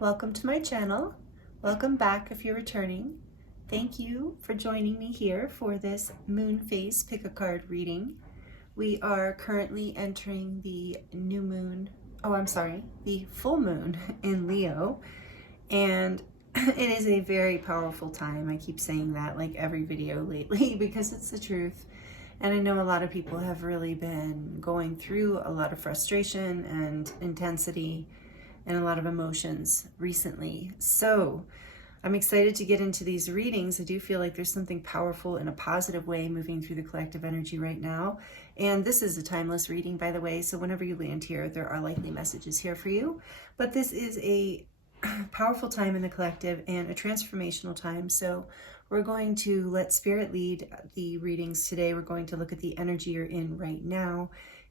Welcome to my channel. Welcome back if you're returning. Thank you for joining me here for this moon phase pick a card reading. We are currently entering the the full moon in Leo, and it is a very powerful time. I keep saying that like every video lately because it's the truth. And I know a lot of people have really been going through a lot of frustration and intensity and a lot of emotions recently. So I'm excited to get into these readings. I do feel like there's something powerful in a positive way moving through the collective energy right now. And this is a timeless reading, by the way. So whenever you land here, there are likely messages here for you. But this is a powerful time in the collective and a transformational time. So we're going to let Spirit lead the readings today. We're going to look at the energy you're in right now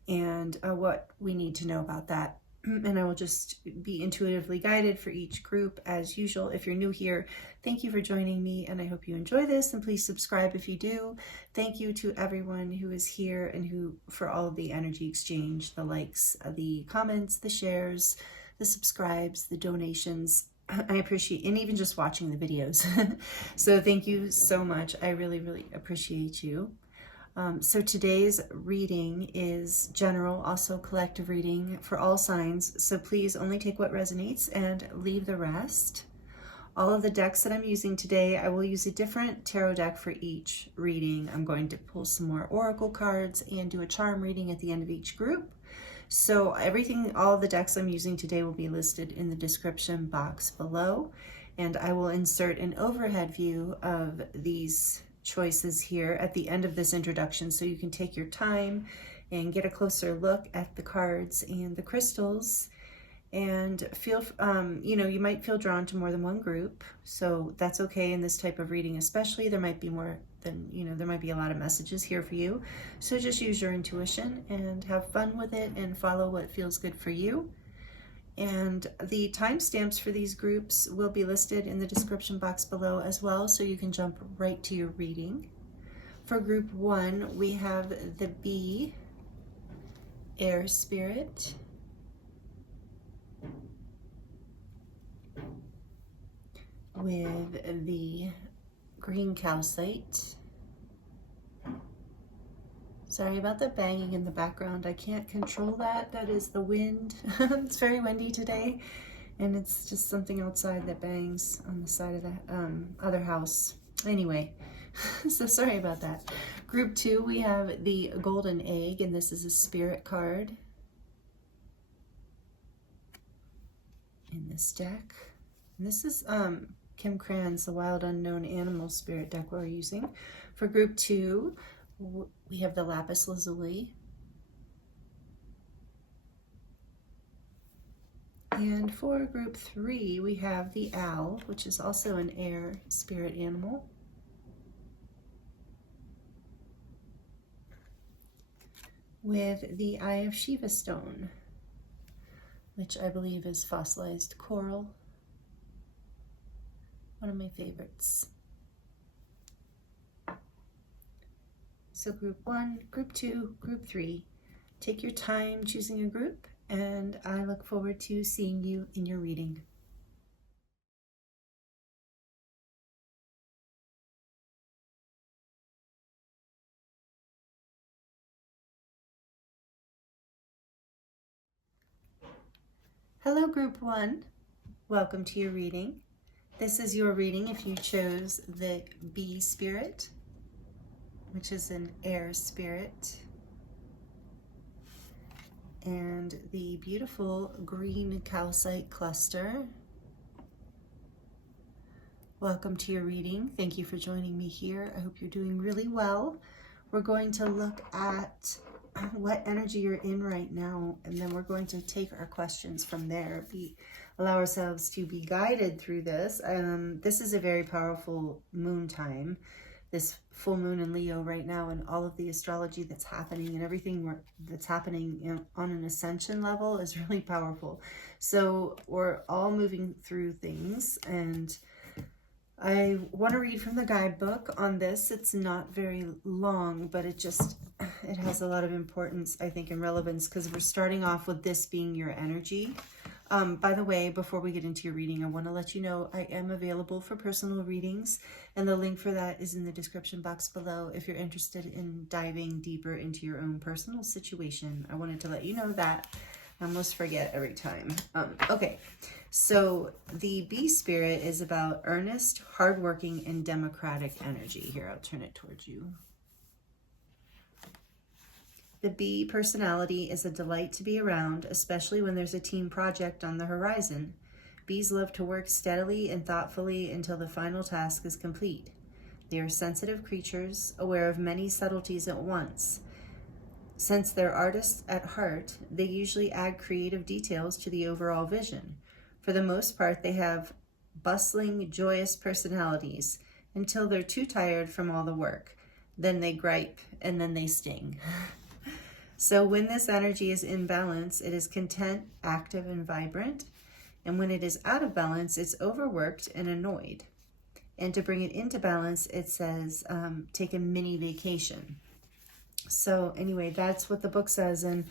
and what we need to know about that. And I will just be intuitively guided for each group as usual. If you're new here, thank you for joining me and I hope you enjoy this, and please subscribe if you do. Thank you to everyone who is here and who for all of the energy exchange, the likes, the comments, the shares, the subscribes, the donations. I appreciate, and even just watching the videos. So thank you so much. I really, really appreciate you. So today's reading is general, also collective reading for all signs. So please only take what resonates and leave the rest. All of the decks that I'm using today, I will use a different tarot deck for each reading. I'm going to pull some more oracle cards and do a charm reading at the end of each group. So all of the decks I'm using today will be listed in the description box below. And I will insert an overhead view of these choices here at the end of this introduction, so you can take your time and get a closer look at the cards and the crystals, and feel you might feel drawn to more than one group, so that's okay in this type of reading. Especially there might be more than there might be a lot of messages here for you, so just use your intuition and have fun with it and follow what feels good for you. And the timestamps for these groups will be listed in the description box below as well, so you can jump right to your reading. For group 1, we have the Bee, Air Spirit, with the green Calcite. Sorry about the banging in the background. I can't control that. That is the wind. It's very windy today, and it's just something outside that bangs on the side of the other house. Anyway, so sorry about that. Group 2, we have the Golden Egg, and this is a spirit card in this deck. And this is Kim Cran's The Wild Unknown Animal Spirit deck we're using. For group 2, we have the Lapis Lazuli. And for group 3, we have the Owl, which is also an air spirit animal. With the Eye of Shiva stone, which I believe is fossilized coral. One of my favorites. So group 1, group 2, group 3, take your time choosing a group, and I look forward to seeing you in your reading. Hello group 1, welcome to your reading. This is your reading if you chose the Bee Spirit, which is an air spirit, and the beautiful green Calcite cluster. Welcome to your reading. Thank you for joining me here. I hope you're doing really well. We're going to look at what energy you're in right now, and then we're going to take our questions from there. Allow ourselves to be guided through this. This is a very powerful moon time. This full moon in Leo right now, and all of the astrology that's happening and everything that's happening on an ascension level is really powerful. So we're all moving through things, and I want to read from the guidebook on this. It's not very long, but it has a lot of importance, I think, and relevance, because we're starting off with this being your energy. By the way, before we get into your reading, I want to let you know I am available for personal readings, and the link for that is in the description box below if you're interested in diving deeper into your own personal situation. I wanted to let you know that. I almost forget every time. Okay, so the bee spirit is about earnest, hardworking, and democratic energy. Here, I'll turn it towards you. The bee personality is a delight to be around, especially when there's a team project on the horizon. Bees love to work steadily and thoughtfully until the final task is complete. They are sensitive creatures, aware of many subtleties at once. Since they're artists at heart, they usually add creative details to the overall vision. For the most part, they have bustling, joyous personalities until they're too tired from all the work. Then they gripe, and then they sting. So when this energy is in balance, it is content, active, and vibrant. And when it is out of balance, it's overworked and annoyed. And to bring it into balance, it says, take a mini vacation. So anyway, that's what the book says, and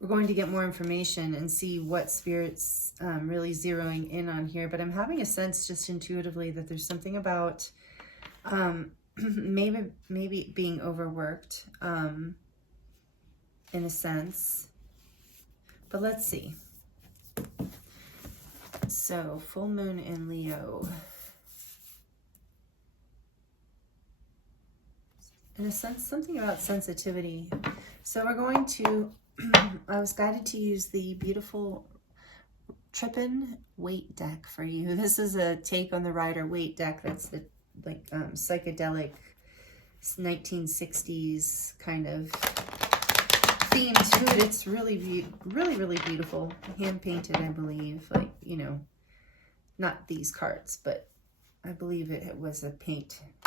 we're going to get more information and see what spirit's really zeroing in on here. But I'm having a sense just intuitively that there's something about maybe being overworked in a sense. But let's see. So full moon in Leo. In a sense, something about sensitivity. So we're going to, I was guided to use the beautiful Trippin weight deck for you. This is a take on the Rider weight deck. That's the psychedelic 1960s kind of theme to it. It's really, really beautiful. Hand painted, I believe. Like, you know, not these cards, but I believe it was a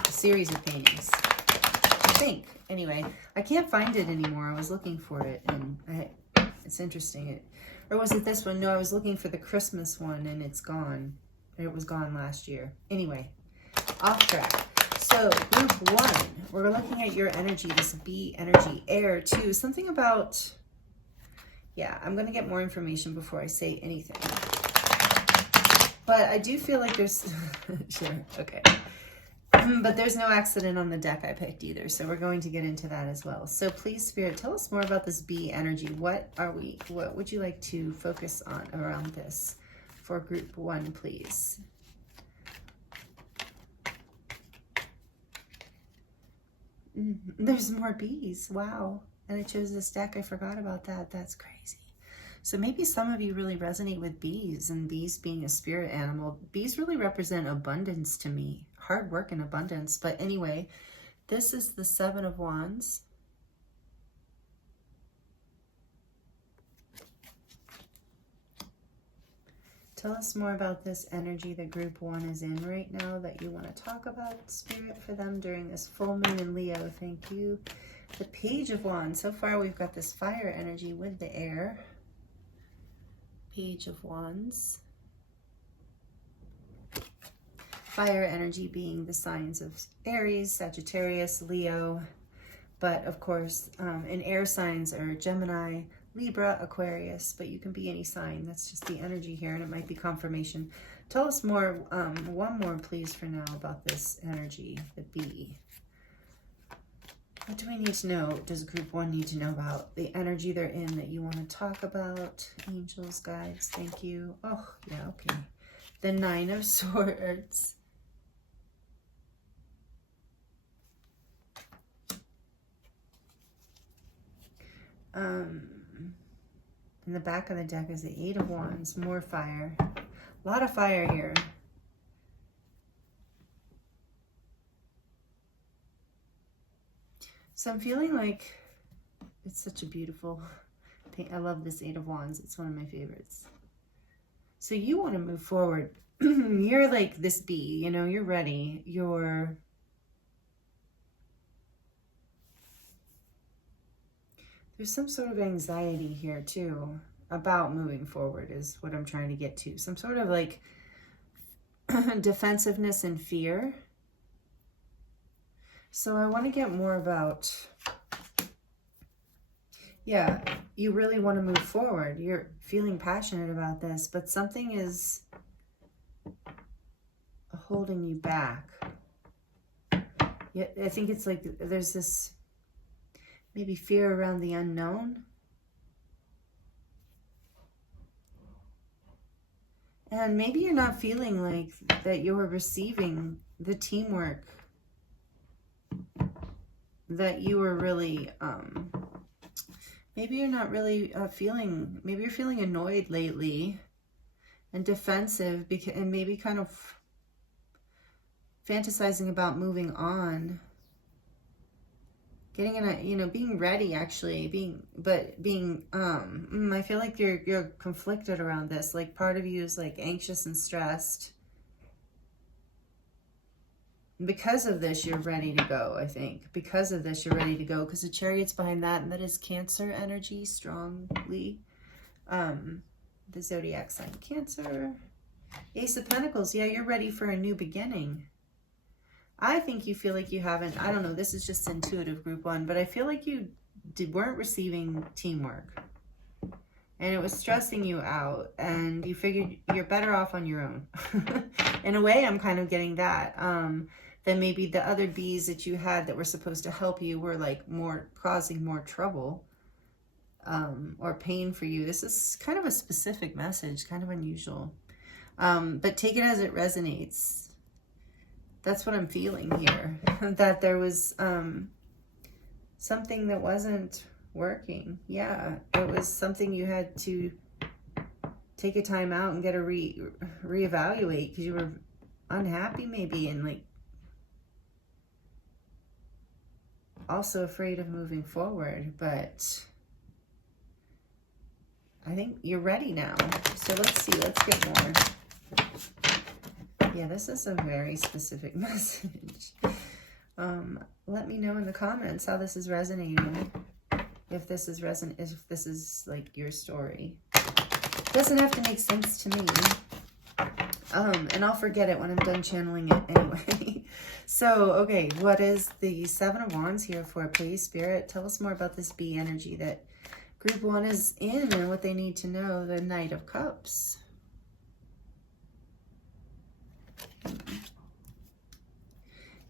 series of paintings. I think. Anyway, I can't find it anymore. I was looking for it, and it's interesting. Or was it this one? No, I was looking for the Christmas one, and it's gone. It was gone last year. Anyway, off track. So, group 1, we're looking at your energy, this bee energy, air 2, something about, yeah, I'm going to get more information before I say anything. But I do feel like there's, sure, okay. But there's no accident on the deck I picked either, so we're going to get into that as well. So please, Spirit, tell us more about this bee energy. What would you like to focus on around this for group 1, please? There's more bees. Wow. And I chose this deck. I forgot about that. That's crazy. So maybe some of you really resonate with bees, and bees being a spirit animal. Bees really represent abundance to me. Hard work and abundance. But anyway, this is the 7 of Wands. Tell us more about this energy that group 1 is in right now that you want to talk about, Spirit, for them during this full moon in Leo. Thank you. The Page of Wands. So far we've got this fire energy with the air. Page of Wands. Fire energy being the signs of Aries, Sagittarius, Leo. But of course, and air signs are Gemini, Libra, Aquarius, but you can be any sign. That's just the energy here, and it might be confirmation. Tell us more, one more please for now about this energy, the bee. What do we need to know? Does group 1 need to know about the energy they're in that you want to talk about? Angels, guides, thank you. Oh, yeah, okay. The 9 of Swords. In the back of the deck is the 8 of Wands, more fire. A lot of fire here. So I'm feeling like it's such a beautiful thing. I love this 8 of Wands. It's one of my favorites. So you want to move forward. You're like this bee, you know, you're ready. There's some sort of anxiety here too about moving forward is what I'm trying to get to. Some sort of like defensiveness and fear. So I want to get more about, Yeah, you really want to move forward. You're feeling passionate about this, but something is holding you back. Yeah, I think it's like there's this maybe fear around the unknown. And maybe you're not feeling like that you're receiving the teamwork that you were really, maybe you're not really feeling, maybe you're feeling annoyed lately and defensive, because, and maybe kind of fantasizing about moving on. Getting in a, you know, being ready actually, I feel like you're conflicted around this. Like part of you is like anxious and stressed. Because of this, you're ready to go, I think. Because of this, you're ready to go. Because the Chariot's behind that, and that is Cancer energy strongly. The zodiac sign Cancer. Ace of Pentacles. Yeah, you're ready for a new beginning. I think you feel like you haven't, I don't know, this is just intuitive group one, but I feel like you weren't receiving teamwork. And it was stressing you out, and you figured you're better off on your own. In a way, I'm kind of getting that. Then maybe the other bees that you had that were supposed to help you were like causing more trouble or pain for you. This is kind of a specific message, kind of unusual. But take it as it resonates. That's what I'm feeling here. That there was something that wasn't working. Yeah, it was something you had to take a time out and get a reevaluate because you were unhappy maybe, and like also afraid of moving forward. But I think you're ready now. So let's see, let's get more. Yeah, this is a very specific message. Let me know in the comments how this is resonating. If this is like your story. It doesn't have to make sense to me. And I'll forget it when I'm done channeling it anyway. So, okay, what is the Seven of Wands here for, please, Spirit? Tell us more about this bee energy that group one is in and what they need to know. The Knight of Cups.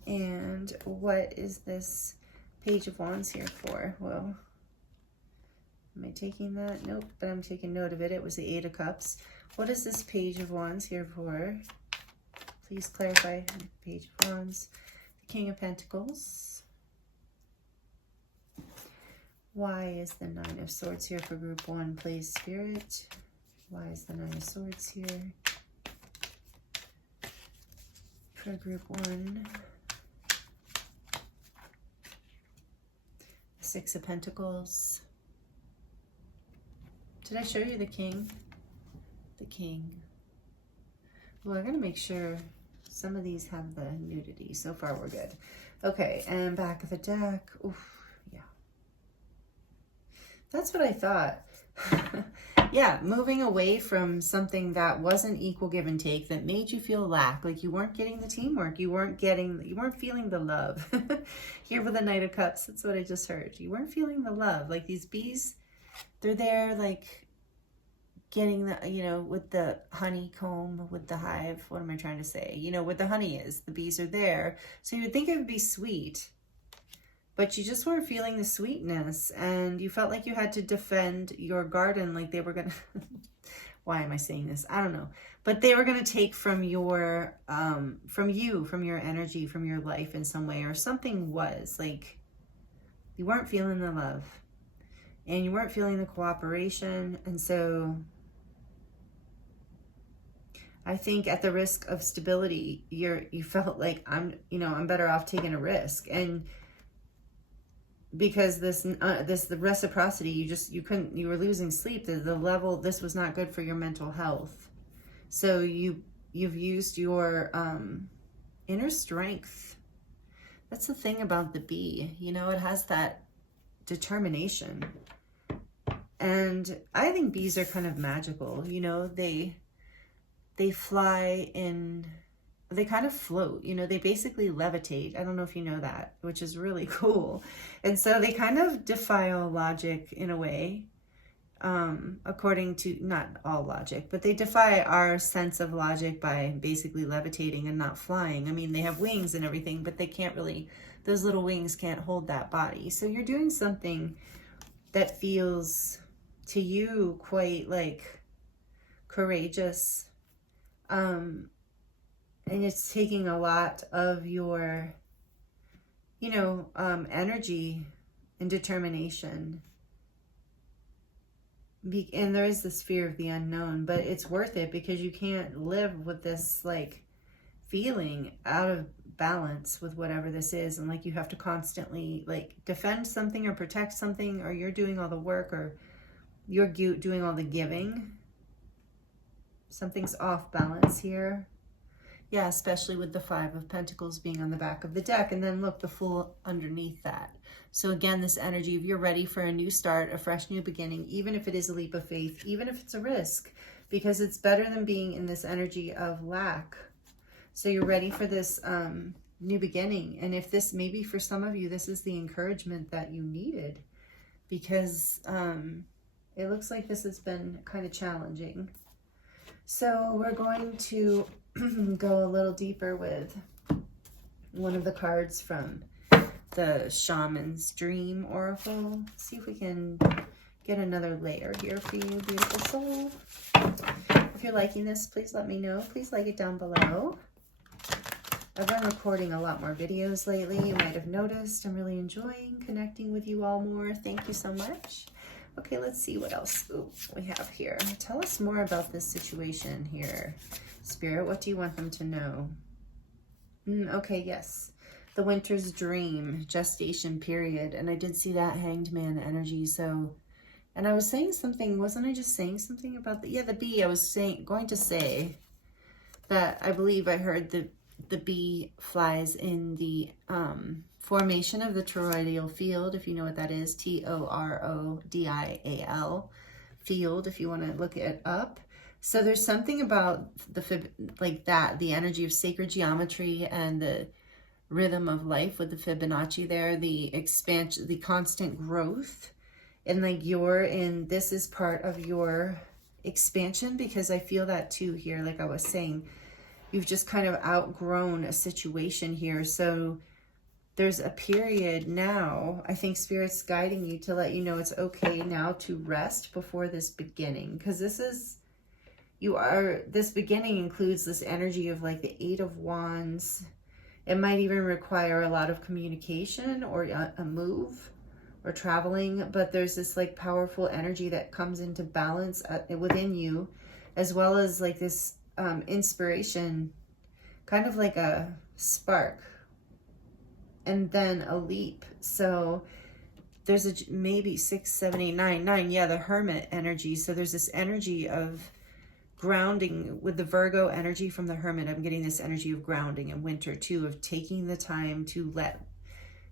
And what is this Page of Wands here for? Well, am I taking that? Nope, but I'm taking note of it. It was the Eight of Cups. What is this Page of Wands here for? Please clarify. Page of Wands. The King of Pentacles. Why is the Nine of Swords here for group one, please, Spirit? Why is the Nine of Swords here for group one? Six of Pentacles. Did I show you the King? The King. Well, I'm going to make sure some of these have the nudity. So far, we're good. Okay, and back of the deck. Oof, yeah. That's what I thought. Yeah, moving away from something that wasn't equal give and take, that made you feel lack, like you weren't getting the teamwork, you weren't feeling the love. Here with the Knight of Cups, that's what I just heard. You weren't feeling the love. Like these bees, they're there like getting the, you know, with the honeycomb, with the hive, what am I trying to say? You know, what the honey is, the bees are there. So you would think it would be sweet, but you just weren't feeling the sweetness, and you felt like you had to defend your garden, like they were gonna, why am I saying this? I don't know. But they were gonna take from your, from your energy, from your life in some way, or something was, like, you weren't feeling the love, and you weren't feeling the cooperation, and so I think at the risk of stability, you felt like I'm better off taking a risk, and because the reciprocity, you were losing sleep, the level, this was not good for your mental health. So you've used your inner strength. That's the thing about the bee, you know, it has that determination. And I think bees are kind of magical, you know, they fly in they kind of float, you know, they basically levitate. I don't know if you know that, which is really cool. And so they kind of defy all logic in a way, according to, not all logic, but they defy our sense of logic by basically levitating and not flying. I mean, they have wings and everything, but they can't really, those little wings can't hold that body. So you're doing something that feels to you quite like courageous, and it's taking a lot of your, you know, energy and determination. And there is this fear of the unknown, but it's worth it because you can't live with this like feeling out of balance with whatever this is, and like you have to constantly like defend something or protect something, or you're doing all the work, or you're doing all the giving. Something's off balance here. Yeah, especially with the Five of Pentacles being on the back of the deck. And then look, the Fool underneath that. So again, this energy of you're ready for a new start, a fresh new beginning, even if it is a leap of faith, even if it's a risk, because it's better than being in this energy of lack. So you're ready for this new beginning. And if this, maybe for some of you, this is the encouragement that you needed, because it looks like this has been kind of challenging. So we're going to go a little deeper with one of the cards from the Shaman's Dream Oracle. See if we can get another layer here for you, beautiful soul. If you're liking this, please let me know. Please like it down below. I've been recording a lot more videos lately. You might have noticed. I'm really enjoying connecting with you all more. Thank you so much. Okay, let's see what else we have here. Tell us more about this situation here. Spirit, what do you want them to know? Okay, yes. The Winter's Dream, gestation period. And I did see that Hanged Man energy. So, and I was saying something, wasn't I just saying something about the, yeah, the bee. I was going to say that I believe I heard the bee flies in the formation of the toroidal field, if you know what that is, T-O-R-O-D-I-A-L, field, if you want to look it up. So there's something about the like that, the energy of sacred geometry and the rhythm of life with the Fibonacci there, the expansion, the constant growth, and like this is part of your expansion, because I feel that too here, like I was saying, you've just kind of outgrown a situation here. So there's a period now, I think Spirit's guiding you to let you know it's okay now to rest before this beginning. Because this beginning includes this energy of like the Eight of Wands. It might even require a lot of communication or a move or traveling. But there's this like powerful energy that comes into balance within you, as well as like this inspiration, kind of like a spark. And then a leap. So there's maybe 6, 7, 8, 9, 9. Yeah, the Hermit energy. So there's this energy of grounding with the Virgo energy from the Hermit. I'm getting this energy of grounding in winter too, of taking the time to let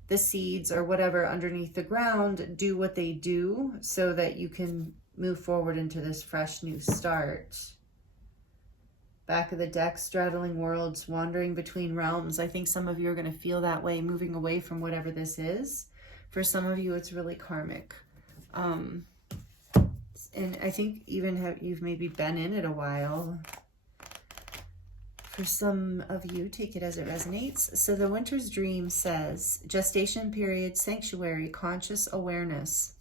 the seeds or whatever underneath the ground do what they do, so that you can move forward into this fresh new start. Back of the deck, straddling worlds, wandering between realms. I think some of you are going to feel that way, moving away from whatever this is. For some of you, it's really karmic. And I think even you've maybe been in it a while. For some of you, take it as it resonates. So the Winter's Dream says, gestation period, sanctuary, conscious awareness.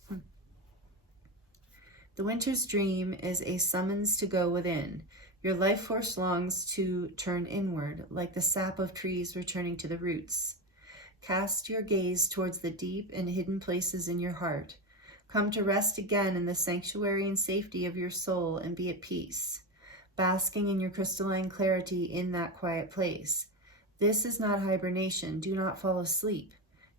The Winter's Dream is a summons to go within. Your life force longs to turn inward, like the sap of trees returning to the roots. Cast your gaze towards the deep and hidden places in your heart. Come to rest again in the sanctuary and safety of your soul and be at peace, basking in your crystalline clarity in that quiet place. This is not hibernation. Do not fall asleep.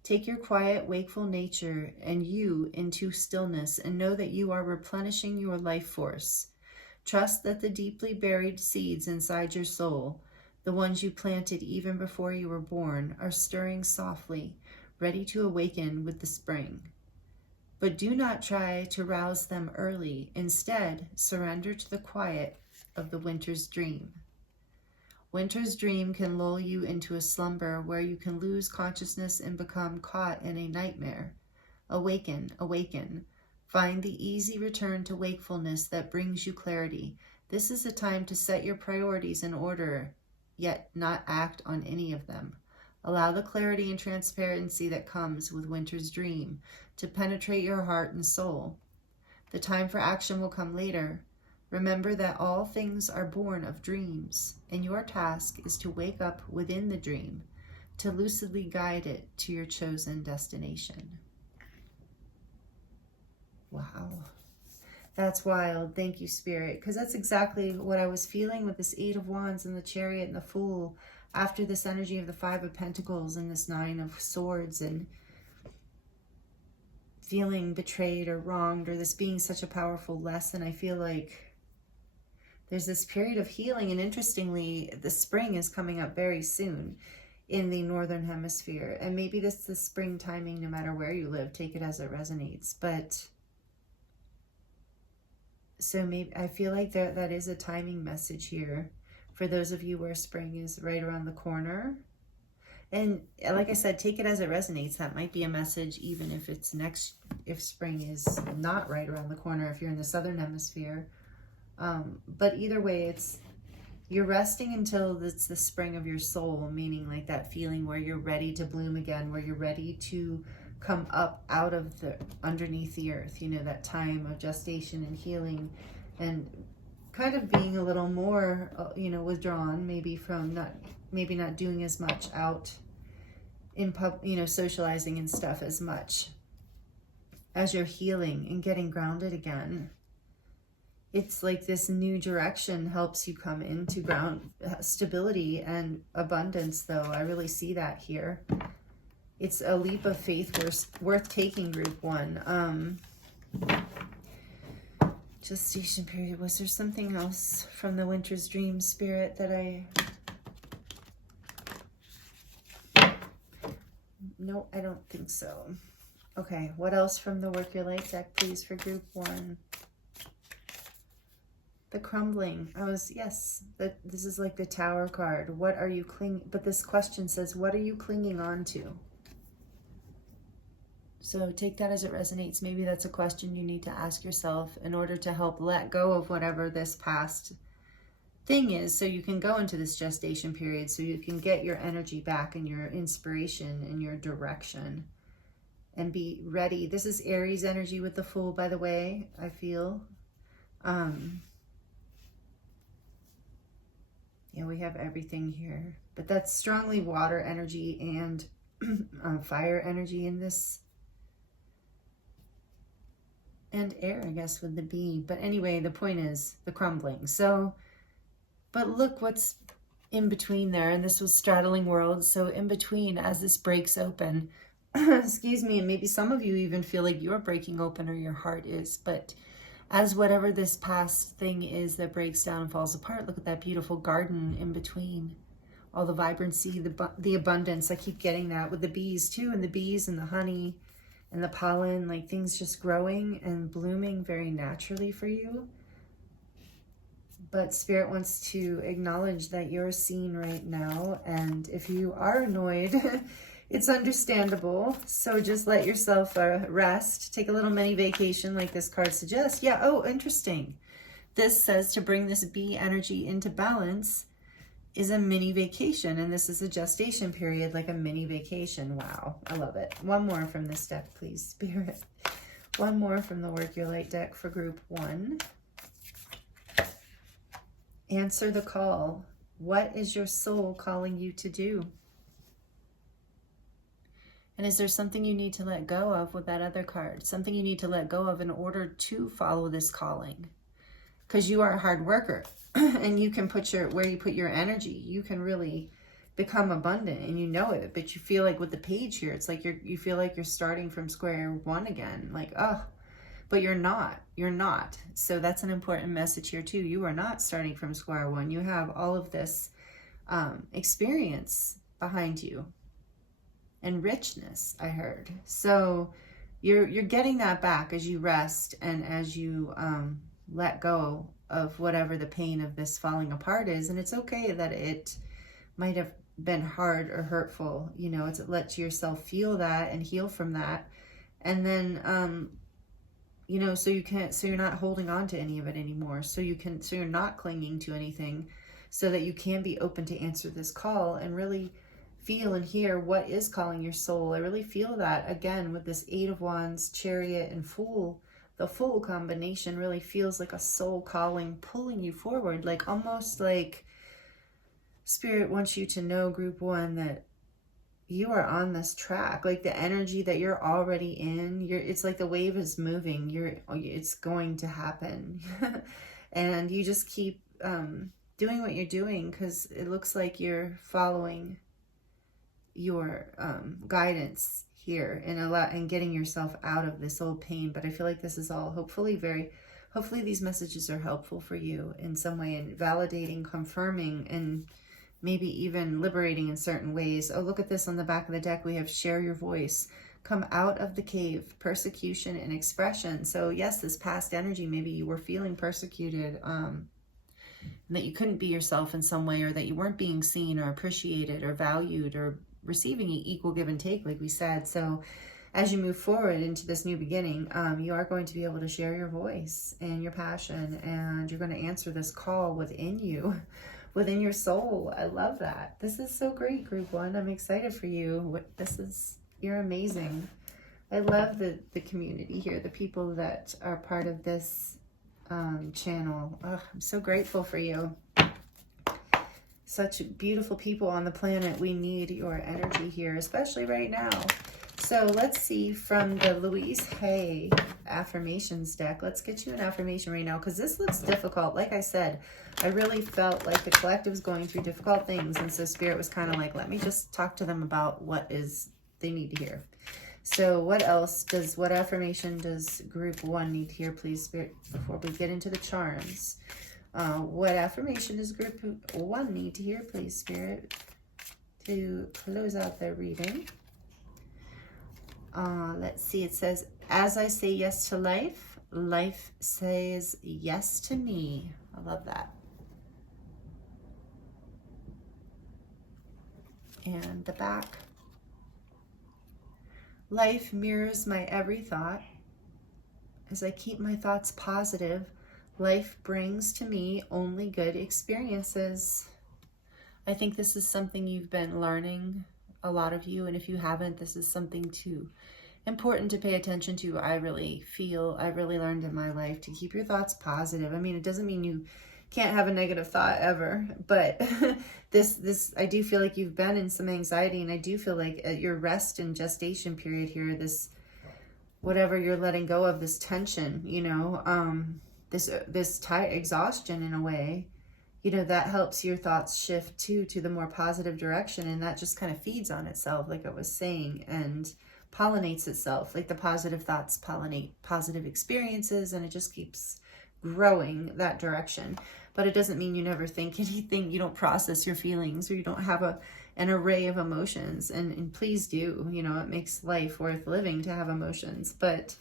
Take your quiet, wakeful nature and you into stillness, and know that you are replenishing your life force. Trust that the deeply buried seeds inside your soul, the ones you planted even before you were born, are stirring softly, ready to awaken with the spring. But do not try to rouse them early. Instead, surrender to the quiet of the Winter's Dream. Winter's dream can lull you into a slumber where you can lose consciousness and become caught in a nightmare. Awaken, awaken. Find the easy return to wakefulness that brings you clarity. This is a time to set your priorities in order, yet not act on any of them. Allow the clarity and transparency that comes with winter's dream to penetrate your heart and soul. The time for action will come later. Remember that all things are born of dreams, and your task is to wake up within the dream, to lucidly guide it to your chosen destination. Wow. That's wild. Thank you, Spirit. Because that's exactly what I was feeling with this Eight of Wands and the Chariot and the Fool after this energy of the Five of Pentacles and this Nine of Swords, and feeling betrayed or wronged, or this being such a powerful lesson. I feel like there's this period of healing, and interestingly, the spring is coming up very soon in the Northern Hemisphere. And maybe this is the spring timing no matter where you live. Take it as it resonates. But so maybe I feel like that is a timing message here for those of you where spring is right around the corner. And like I said, take it as it resonates. That might be a message even if it's if spring is not right around the corner, if you're in the Southern Hemisphere. But either way, you're resting until it's the spring of your soul, meaning like that feeling where you're ready to bloom again, where you're ready to come up out of underneath the earth, you know, that time of gestation and healing, and kind of being a little more, you know, withdrawn, maybe from not doing as much out in you know, socializing and stuff as much as you're healing and getting grounded again. It's like this new direction helps you come into ground stability and abundance, though. I really see that here. It's a leap of faith worth taking, group one. Gestation period. Was there something else from the winter's dream, Spirit, that No, I don't think so. Okay, what else from the Work Your Light deck, please, for group one? The crumbling. Yes, this is like the Tower card. What are you clinging? But this question says, what are you clinging on to? So take that as it resonates. Maybe that's a question you need to ask yourself in order to help let go of whatever this past thing is, so you can go into this gestation period, so you can get your energy back and your inspiration and your direction and be ready. This is Aries energy with the Fool, by the way, I feel. Yeah, we have everything here, but that's strongly water energy and fire energy in this, and air, I guess, with the Bee. But anyway, the point is the crumbling. So, but look what's in between there, and this was straddling worlds. So in between, as this breaks open, excuse me, and maybe some of you even feel like you're breaking open, or your heart is, but as whatever this past thing is that breaks down and falls apart, look at that beautiful garden in between. All the vibrancy, the abundance. I keep getting that with the bees too, and the bees and the honey and the pollen, like things just growing and blooming very naturally for you. But Spirit wants to acknowledge that you're seen right now, and if you are annoyed, it's understandable. So just let yourself rest. Take a little mini vacation like this card suggests. Yeah, oh, interesting. This says to bring this Bee energy into balance is a mini vacation, and this is a gestation period, like a mini vacation. Wow, I love it. One more from this deck, please, Spirit. One more from the Work Your Light deck for group one. Answer the call. What is your soul calling you to do? And is there something you need to let go of with that other card? Something you need to let go of in order to follow this calling? Because you are a hard worker, and you can put where you put your energy, you can really become abundant, and you know it. But you feel like with the page here, it's like you feel like you're starting from square one again. Like, oh, but you're not. You're not. So that's an important message here too. You are not starting from square one. You have all of this experience behind you. And richness, I heard. So you're getting that back as you rest and as you let go of whatever the pain of this falling apart is. And it's okay that it might have been hard or hurtful, you know, it's let yourself feel that and heal from that. And then, you know, so you're not holding on to any of it anymore. So you're not clinging to anything, so that you can be open to answer this call and really feel and hear what is calling your soul. I really feel that again with this 8 of Wands, Chariot, and Fool. The Fool combination really feels like a soul calling, pulling you forward, like almost like Spirit wants you to know, group 1, that you are on this track. Like the energy that you're already in, it's like the wave is moving. It's going to happen. And you just keep doing what you're doing, because it looks like you're following your guidance here and getting yourself out of this old pain. But I feel like this is all hopefully these messages are helpful for you in some way, and validating, confirming, and maybe even liberating in certain ways. Oh, look at this on the back of the deck. We have share your voice, come out of the cave, persecution and expression. So yes, this past energy, maybe you were feeling persecuted, and that you couldn't be yourself in some way, or that you weren't being seen or appreciated or valued or receiving equal give and take, like we said. So as you move forward into this new beginning, you are going to be able to share your voice and your passion, and you're going to answer this call within you, within your soul. I love that. This is so great, group 1. I'm excited for you. You're amazing. I love the community here, the people that are part of this channel. Oh, I'm so grateful for you. Such beautiful people on the planet. We need your energy here, especially right now. So let's see from the Louise Hay affirmations deck. Let's get you an affirmation right now, because this looks difficult. Like I said, I really felt like the collective is going through difficult things, and so Spirit was kind of like, let me just talk to them about what they need to hear. So what affirmation does group 1 need to hear, please, Spirit, before we get into the charms? What affirmation does group 1 need to hear, please, Spirit, to close out their reading? Let's see. It says, as I say yes to life, life says yes to me. I love that. And the back. Life mirrors my every thought. As I keep my thoughts positive, life brings to me only good experiences. I think this is something you've been learning, a lot of you, and if you haven't, this is something important to pay attention to. I really learned in my life to keep your thoughts positive. I mean, it doesn't mean you can't have a negative thought ever, but I do feel like you've been in some anxiety, and I do feel like at your rest and gestation period here, whatever you're letting go of, this tension, you know, this exhaustion in a way, you know, that helps your thoughts shift to the more positive direction, and that just kind of feeds on itself, like I was saying, and pollinates itself. Like the positive thoughts pollinate positive experiences, and it just keeps growing that direction. But it doesn't mean you never think anything, you don't process your feelings, or you don't have an array of emotions, and please do. You know, it makes life worth living to have emotions. But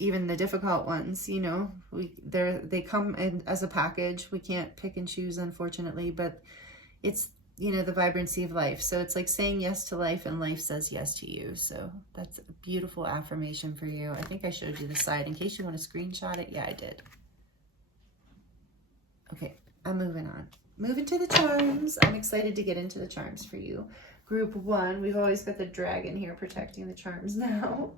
even the difficult ones, you know, they come in as a package. We can't pick and choose, unfortunately, but it's, you know, the vibrancy of life. So it's like saying yes to life, and life says yes to you. So that's a beautiful affirmation for you. I think I showed you the side in case you want to screenshot it. Yeah, I did. Okay, I'm moving on. Moving to the charms. I'm excited to get into the charms for you. Group 1, we've always got the dragon here protecting the charms now.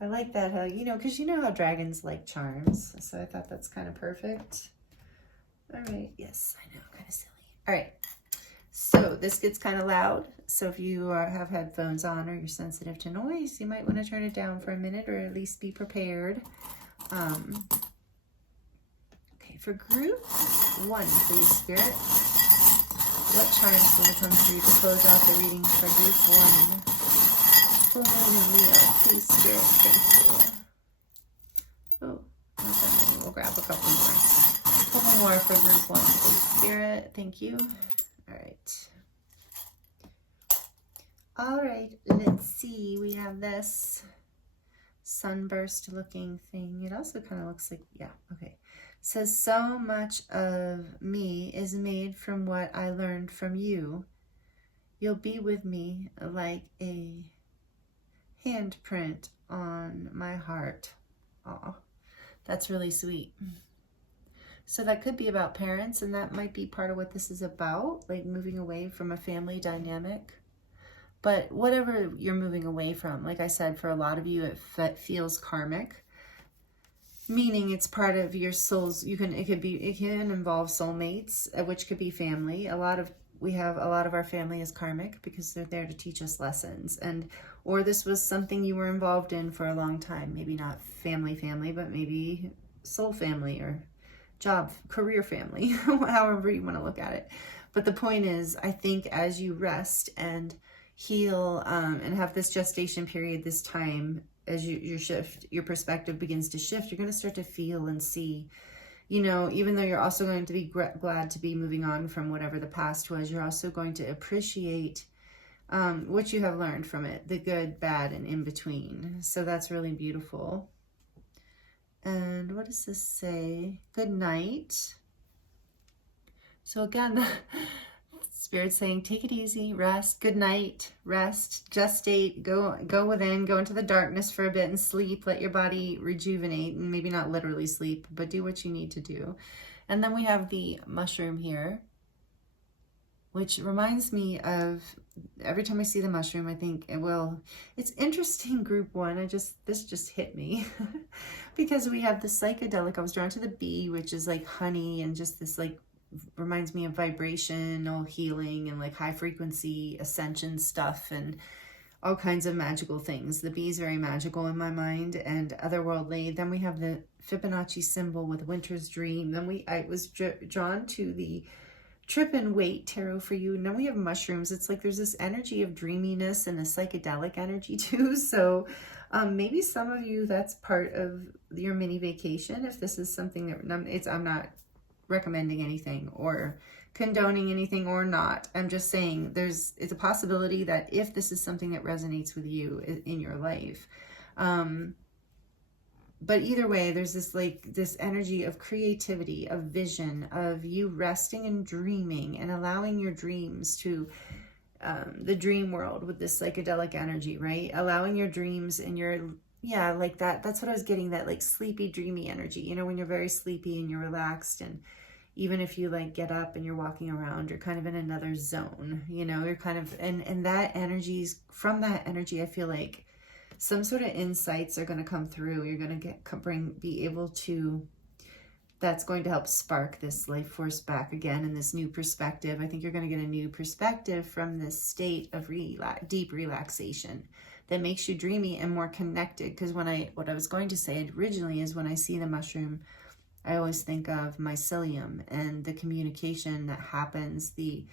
I like that, how, you know, because you know how dragons like charms. So I thought that's kind of perfect. All right, yes, I know, kind of silly. All right, so this gets kind of loud. So if you have headphones on, or you're sensitive to noise, you might want to turn it down for a minute, or at least be prepared. Okay, for group 1, please, Spirit. What chime's going to come through to close out the reading for group 1? Full moon in Leo, please, Spirit, thank you. Oh, not that many. We'll grab a couple more. A couple more for group 1, please, Spirit, thank you. All right. All right, let's see. We have this sunburst looking thing. It also kind of looks like, yeah, okay. says, so much of me is made from what I learned from you. You'll be with me like a handprint on my heart. Aw, that's really sweet. So that could be about parents, and that might be part of what this is about, like moving away from a family dynamic. But whatever you're moving away from, like I said, for a lot of you, it feels karmic, meaning it's part of your soul's, it can involve soulmates, which could be family. We have a lot of our family is karmic because they're there to teach us lessons, or this was something you were involved in for a long time, maybe not family, but maybe soul family or job, career family, however you want to look at it. But the point is, I think as you rest and heal and have this gestation period, this time, as your perspective begins to shift, you're going to start to feel and see, even though you're also going to be glad to be moving on from whatever the past was, you're also going to appreciate what you have learned from it, the good, bad, and in between. So that's really beautiful. And what does this say? Good night. So again, Spirit's saying, take it easy, rest, good night, rest, gestate, go within, go into the darkness for a bit and sleep. Let your body rejuvenate, and maybe not literally sleep, but do what you need to do. And then we have the mushroom here, which reminds me of, every time I see the mushroom, I think, well, it's interesting, group one. This just hit me because we have the psychedelic. I was drawn to the bee, which is like honey, and just this like, reminds me of vibrational healing and like high frequency ascension stuff and all kinds of magical things. The bee is very magical in my mind and otherworldly. Then we have the Fibonacci symbol with Winter's Dream. Then I was drawn to the Trip and Wait tarot for you. And then we have mushrooms. It's like there's this energy of dreaminess and a psychedelic energy too. So maybe some of you, that's part of your mini vacation. If this is something that I'm not recommending anything or condoning anything or not. I'm just saying it's a possibility that if this is something that resonates with you in your life. But either way, there's this energy of creativity, of vision, of you resting and dreaming and allowing your dreams to the dream world with this psychedelic energy, right? Allowing your dreams and like that. That's what I was getting, that like sleepy, dreamy energy, when you're very sleepy and you're relaxed, and even if you like get up and you're walking around, you're kind of in another zone, you're kind of, and that energy's, from that energy, I feel like some sort of insights are going to come through. You're going to that's going to help spark this life force back again and this new perspective. I think you're going to get a new perspective from this state of deep relaxation that makes you dreamy and more connected. Because what I was going to say originally is, when I see the mushroom, I always think of mycelium and the communication that happens, the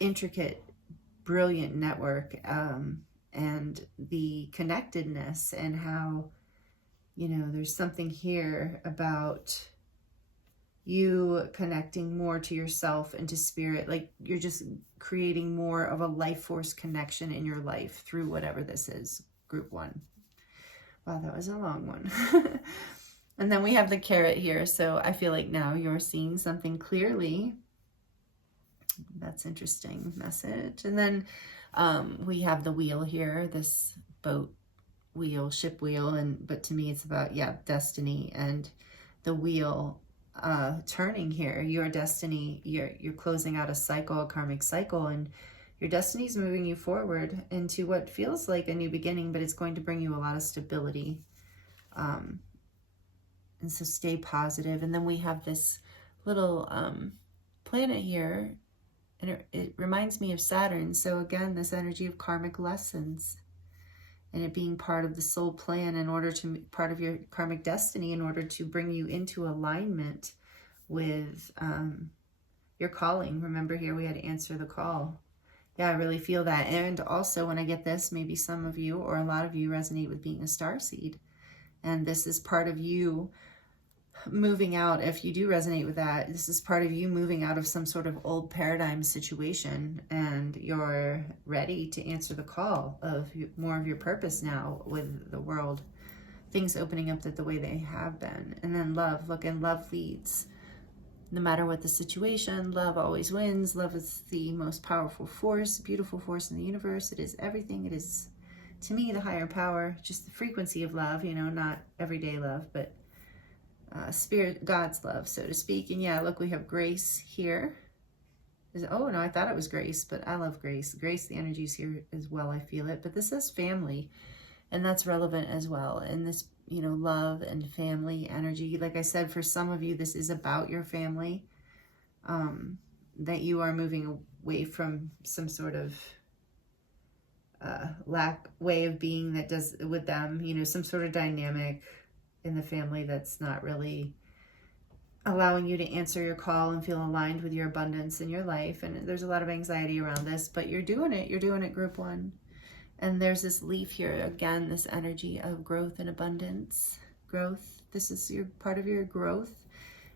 intricate, brilliant network, and the connectedness, and how, there's something here about you connecting more to yourself and to spirit. Like you're just creating more of a life force connection in your life through whatever this is, group one. Wow, that was a long one. And then we have the carrot here. So I feel like now you're seeing something clearly. That's interesting message. And then we have the wheel here, this boat wheel, ship wheel. But to me, it's about, destiny, and the wheel turning here. Your destiny, you're closing out a cycle, a karmic cycle, and your destiny is moving you forward into what feels like a new beginning, but it's going to bring you a lot of stability. And so stay positive. And then we have this little planet here, and it reminds me of Saturn. So again, this energy of karmic lessons, and it being part of the soul plan part of your karmic destiny, in order to bring you into alignment with your calling. Remember, here we had to answer the call. Yeah, I really feel that. And also, when I get this, maybe some of you or a lot of you resonate with being a starseed. And this is part of you moving out. If you do resonate with that, this is part of you moving out of some sort of old paradigm situation, and you're ready to answer the call of more of your purpose now with the world, things opening up the way they have been. And then love, look, and love leads. No matter what the situation, love always wins. Love is the most powerful force, beautiful force in the universe. It is everything. It is, to me, the higher power, just the frequency of love, you know, not everyday love, but spirit, God's love, so to speak. And yeah, look, we have grace here. Oh no, I thought it was grace, but I love grace. Grace, the energy's here as well. I feel it. But this is family, and that's relevant as well. And this, you know, love and family energy. Like I said, for some of you, this is about your family. That you are moving away from some sort of way of being that does with them, you know, some sort of dynamic in the family that's not really allowing you to answer your call and feel aligned with your abundance in your life. And there's a lot of anxiety around this, but you're doing it, group one. And there's this leaf here, again, this energy of growth and abundance. Growth, this is your part of your growth.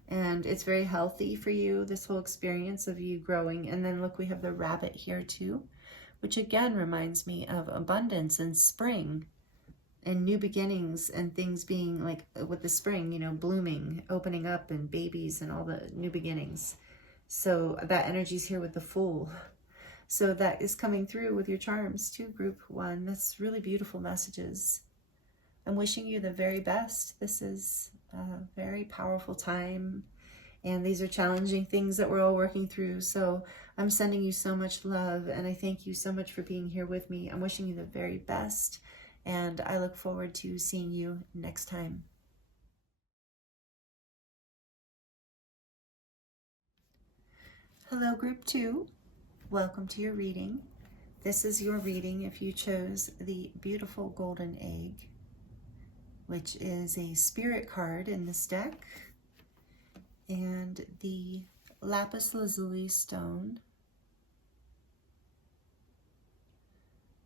And it's very healthy for you, this whole experience of you growing. And then look, we have the rabbit here too, which again reminds me of abundance and spring and new beginnings and things being like with the spring, you know, blooming, opening up, and babies and all the new beginnings. So that energy's here with the Fool. So that is coming through with your charms too, group one. That's really beautiful messages. I'm wishing you the very best. This is a very powerful time, and these are challenging things that we're all working through. So I'm sending you so much love, and I thank you so much for being here with me. I'm wishing you the very best, and I look forward to seeing you next time. Hello, group two. Welcome to your reading. This is your reading if you chose the beautiful golden egg, which is a spirit card in this deck, and the Lapis Lazuli stone.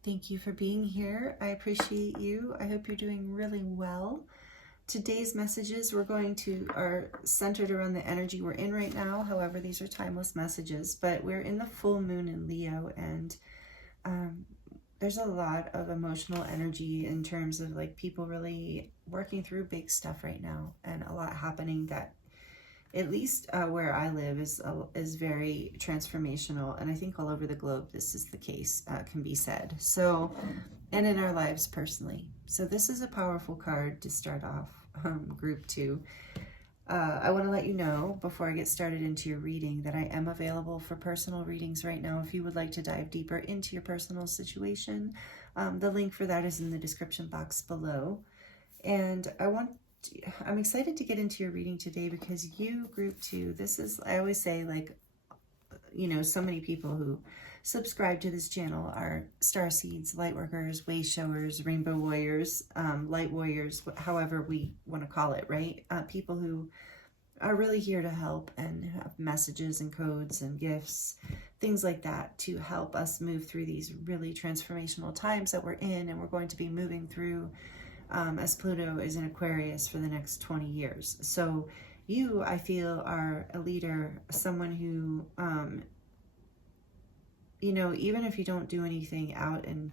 Thank you for being here. I appreciate you. I hope you're doing really well. Today's messages are centered around the energy we're in right now. However, these are timeless messages, but we're in the full moon in Leo, and there's a lot of emotional energy in terms of like people really working through big stuff right now, and a lot happening that, at least where I live, is very transformational. And I think all over the globe this is the case, can be said. So, and in our lives personally. So this is a powerful card to start off group two. I want to let you know before I get started into your reading that I am available for personal readings right now. If you would like to dive deeper into your personal situation, the link for that is in the description box below. And I'm excited to get into your reading today because you, group two, this is, I always say, like, you know, so many people who subscribe to this channel are star seeds, light workers, way showers, rainbow warriors, light warriors, however we want to call it, right? People who are really here to help and have messages and codes and gifts, things like that, to help us move through these really transformational times that we're in, and we're going to be moving through as Pluto is in Aquarius for the next 20 years. So you, I feel, are a leader, someone who, you know, even if you don't do anything out and,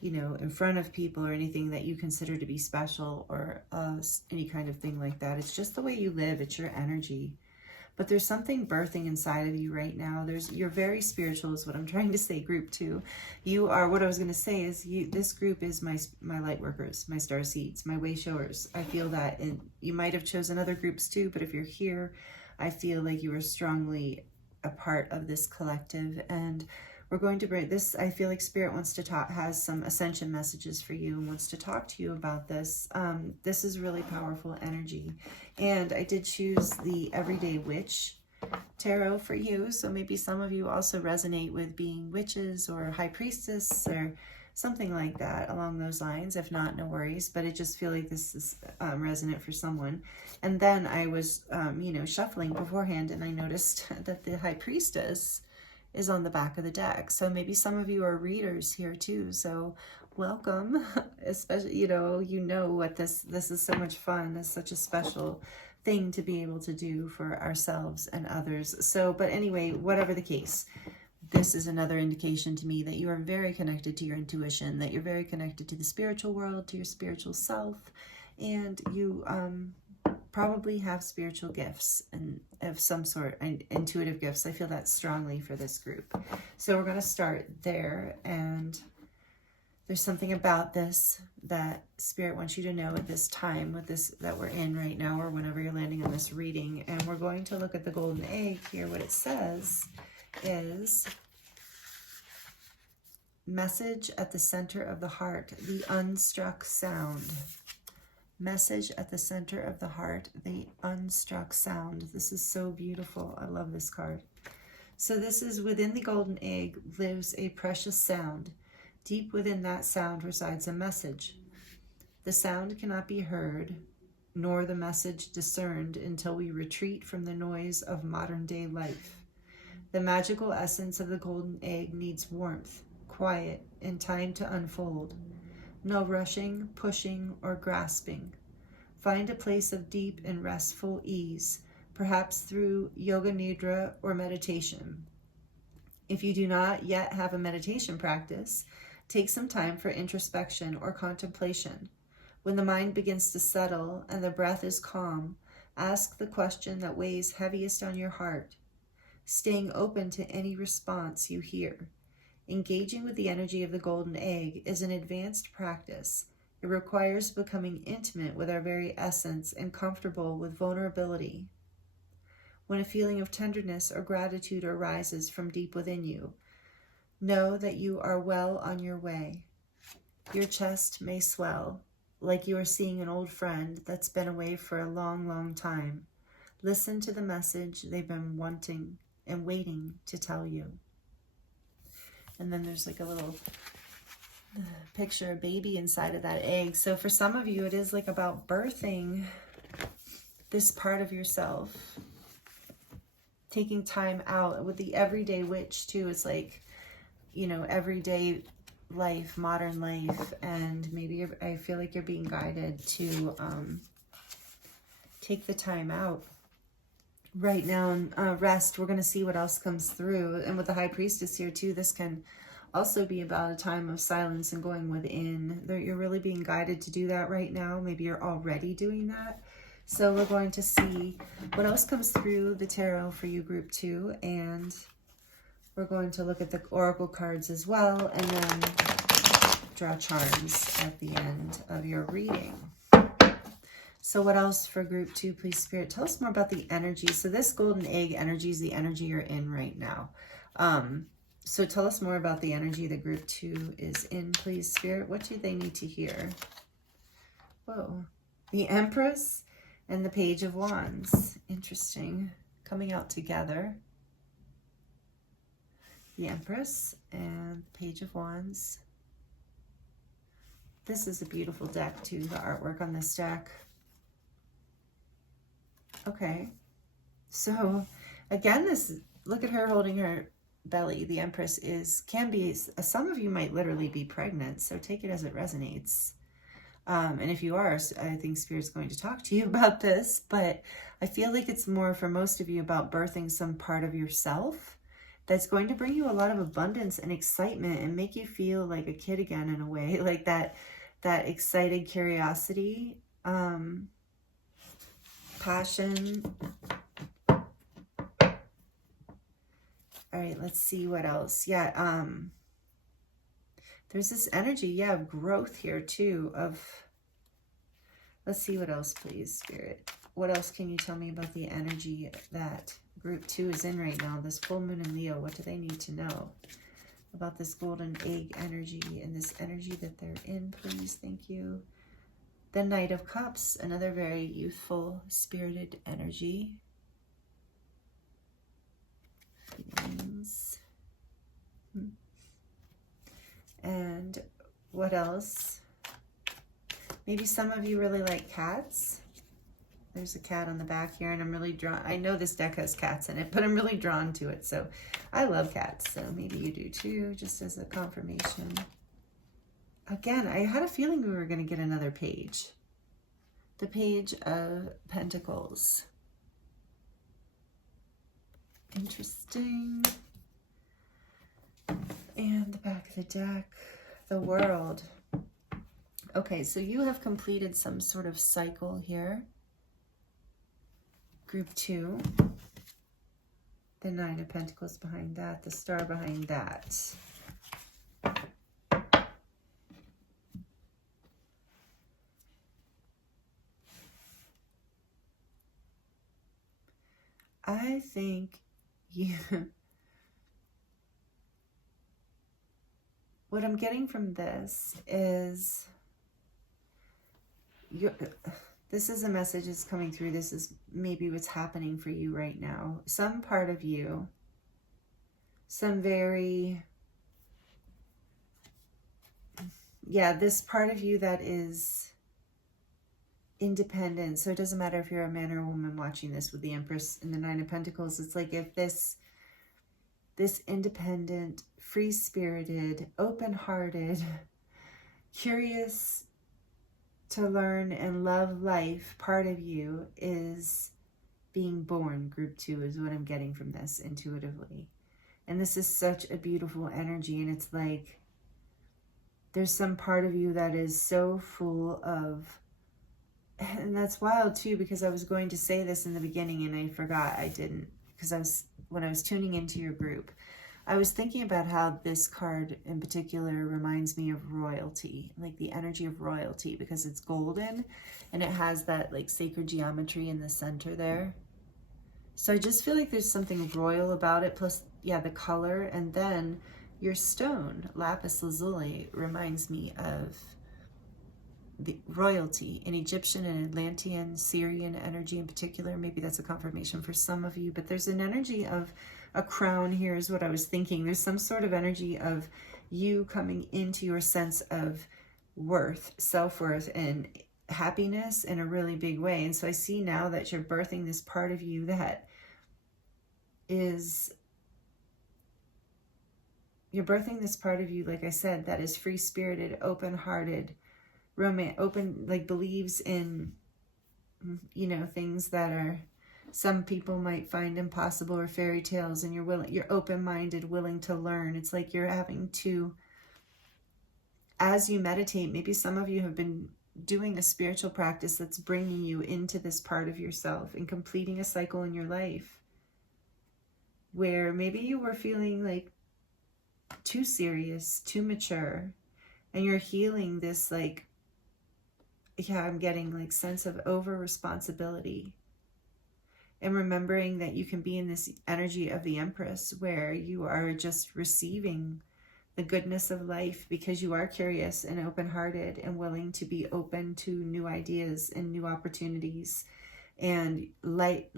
you know, in front of people or anything that you consider to be special or any kind of thing like that, it's just the way you live, it's your energy. But there's something birthing inside of you right now. You're very spiritual is what I'm trying to say, group two. You are, what I was going to say is this group is my light workers, my star seeds, my way showers. I feel that, and you might have chosen other groups too, but if you're here, I feel like you are strongly a part of this collective. And we're going to bring this, I feel like Spirit wants to talk, has some ascension messages for you and wants to talk to you about this. This is really powerful energy. And I did choose the Everyday Witch Tarot for you. So maybe some of you also resonate with being witches or high priestess or something like that along those lines. If not, no worries. But I just feel like this is resonant for someone. And then I was, you know, shuffling beforehand, and I noticed that the high priestess is on the back of the deck. So maybe some of you are readers here too. So welcome, especially, you know what this is so much fun. It's such a special thing to be able to do for ourselves and others. So, but anyway, whatever the case, this is another indication to me that you are very connected to your intuition, that you're very connected to the spiritual world, to your spiritual self, and you probably have spiritual gifts and of some sort, and intuitive gifts. I feel that strongly for this group. So we're going to start there, and there's something about this that Spirit wants you to know at this time, with this that we're in right now, or whenever you're landing on this reading. And we're going to look at the golden egg here. What it says is, message at the center of the heart, the unstruck sound. Message at the center of the heart, the unstruck sound. This is so beautiful. I love this card. So this is, within the golden egg lives a precious sound. Deep within that sound resides a message. The sound cannot be heard, nor the message discerned, until we retreat from the noise of modern day life. The magical essence of the golden egg needs warmth, quiet, and time to unfold. No rushing, pushing, or grasping. Find a place of deep and restful ease, perhaps through yoga nidra or meditation. If you do not yet have a meditation practice, take some time for introspection or contemplation. When the mind begins to settle and the breath is calm, ask the question that weighs heaviest on your heart, staying open to any response you hear. Engaging with the energy of the golden egg is an advanced practice. It requires becoming intimate with our very essence and comfortable with vulnerability. When a feeling of tenderness or gratitude arises from deep within you, know that you are well on your way. Your chest may swell, like you are seeing an old friend that's been away for a long, long time. Listen to the message they've been wanting and waiting to tell you. And then there's like a little picture of a baby inside of that egg. So for some of you, it is like about birthing this part of yourself. Taking time out. With the everyday witch too, it's like, you know, everyday life, modern life, and maybe I feel like you're being guided to take the time out right now and rest. We're going to see what else comes through. And with the High Priestess here too, this can also be about a time of silence and going within. You're really being guided to do that right now. Maybe you're already doing that. So we're going to see what else comes through the tarot for you, group 2, and we're going to look at the oracle cards as well, and then draw charms at the end of your reading. So what else for group 2, please, Spirit? Tell us more about the energy. So this golden egg energy is the energy you're in right now. So tell us more about the energy that group 2 is in, please, Spirit. What do they need to hear? Whoa. The Empress and the Page of Wands. Interesting. Coming out together. The Empress and Page of Wands. This is a beautiful deck too, the artwork on this deck. Okay. So again, this, look at her holding her belly. The Empress can be, some of you might literally be pregnant, so take it as it resonates. And if you are, I think Spirit's going to talk to you about this, but I feel like it's more for most of you about birthing some part of yourself that's going to bring you a lot of abundance and excitement and make you feel like a kid again in a way, like that excited curiosity, passion. All right, let's see what else. Yeah, there's this energy, yeah, of growth here too, let's see what else, please, Spirit. What else can you tell me about the energy that group 2 is in right now? This full moon in Leo, what do they need to know about this golden egg energy and this energy that they're in, please? Thank you. The Knight of Cups, another very youthful, spirited energy. Feelings. And what else? Maybe some of you really like cats. There's a cat on the back here, and I'm really drawn. I know this deck has cats in it, but I'm really drawn to it. So I love cats. So maybe you do too, just as a confirmation. Again, I had a feeling we were going to get another page. The Page of Pentacles. Interesting. And the back of the deck, the World. Okay, so you have completed some sort of cycle here. Group 2. The Nine of Pentacles behind that. The Star behind that. I think what I'm getting from this is this is a message that's coming through. This is maybe what's happening for you right now. Some part of you, this part of you that is independent. So it doesn't matter if you're a man or a woman watching this with the Empress and the Nine of Pentacles. It's like if this independent, free-spirited, open-hearted, curious to learn and love life part of you is being born. Group 2 is what I'm getting from this intuitively. And this is such a beautiful energy. And it's like there's some part of you that is so full of, and that's wild too, because I was going to say this in the beginning and I forgot I didn't, because when I was tuning into your group, I was thinking about how this card in particular reminds me of royalty, like the energy of royalty, because it's golden and it has that like sacred geometry in the center there. So I just feel like there's something royal about it, plus, yeah, the color. And then your stone, Lapis Lazuli, reminds me of the royalty in Egyptian and Atlantean, Syrian energy in particular. Maybe that's a confirmation for some of you, but there's an energy of a crown here is what I was thinking. There's some sort of energy of you coming into your sense of worth, self-worth, and happiness in a really big way. And so I see now that you're birthing this part of you that is, you're birthing this part of you, like I said, that is free-spirited, open-hearted, like believes in, you know, things that are, some people might find impossible or fairy tales, and you're open-minded, willing to learn. It's like you're having to, as you meditate, maybe some of you have been doing a spiritual practice that's bringing you into this part of yourself and completing a cycle in your life where maybe you were feeling like too serious, too mature, and you're healing this, like, yeah, I'm getting like sense of over responsibility, and remembering that you can be in this energy of the Empress where you are just receiving the goodness of life because you are curious and open-hearted and willing to be open to new ideas and new opportunities, and like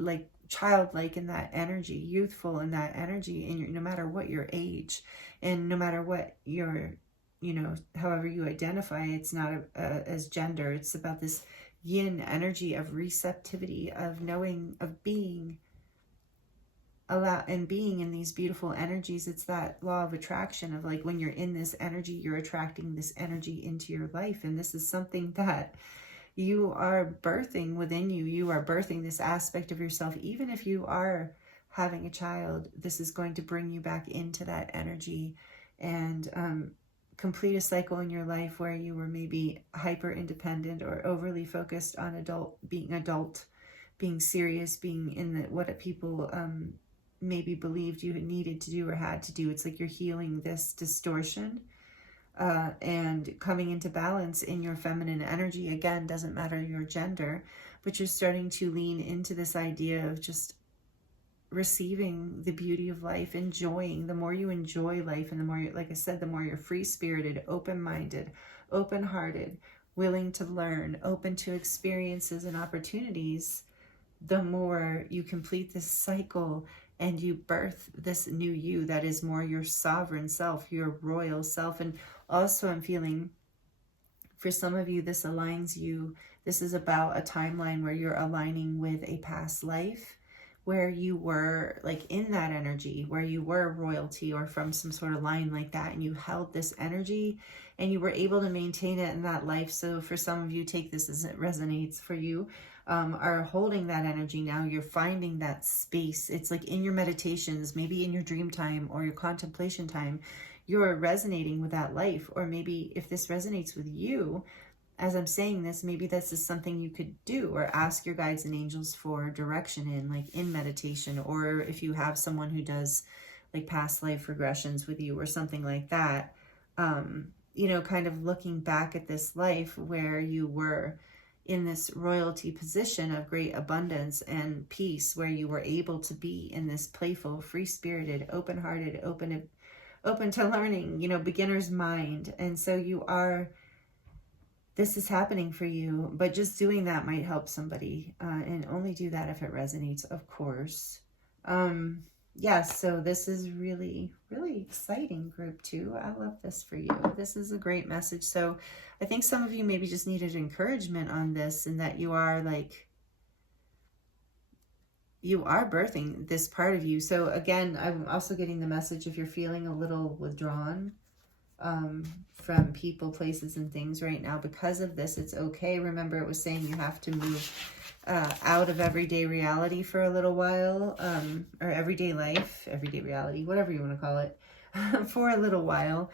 childlike in that energy, youthful in that energy, and no matter what your age and no matter what your, you know, however you identify, it's not as gender. It's about this yin energy of receptivity, of knowing, of being, and being in these beautiful energies. It's that law of attraction of like when you're in this energy, you're attracting this energy into your life. And this is something that you are birthing within you. You are birthing this aspect of yourself. Even if you are having a child, this is going to bring you back into that energy and complete a cycle in your life where you were maybe hyper independent or overly focused on being serious, being in what people maybe believed you needed to do or had to do. It's like you're healing this distortion and coming into balance in your feminine energy. Again, doesn't matter your gender, but you're starting to lean into this idea of just receiving the beauty of life, enjoying. The more you enjoy life, and the more, like I said, the more you're free-spirited, open-minded, open-hearted, willing to learn, open to experiences and opportunities, the more you complete this cycle and you birth this new you that is more your sovereign self, your royal self. And also I'm feeling for some of you, this aligns you. This is about a timeline where you're aligning with a past life where you were like in that energy, where you were royalty or from some sort of line like that, and you held this energy and you were able to maintain it in that life. So for some of you, take this as it resonates for you, are holding that energy now. You're finding that space. It's like in your meditations, maybe in your dream time or your contemplation time, you're resonating with that life. Or maybe if this resonates with you, as I'm saying this, maybe this is something you could do, or ask your guides and angels for direction in, like in meditation, or if you have someone who does like past life regressions with you or something like that, you know, kind of looking back at this life where you were in this royalty position of great abundance and peace, where you were able to be in this playful, free-spirited, open-hearted, open to learning, you know, beginner's mind. And so you are, this is happening for you, but just doing that might help somebody, and only do that if it resonates, of course. Yes, so this is really, really exciting, group 2. I love this for you. This is a great message. So I think some of you maybe just needed encouragement on this, and that you are like, you are birthing this part of you. So again, I'm also getting the message, if you're feeling a little withdrawn from people, places, and things right now because of this, it's okay. Remember, it was saying you have to move out of everyday reality for a little while, or everyday life, everyday reality, whatever you want to call it, for a little while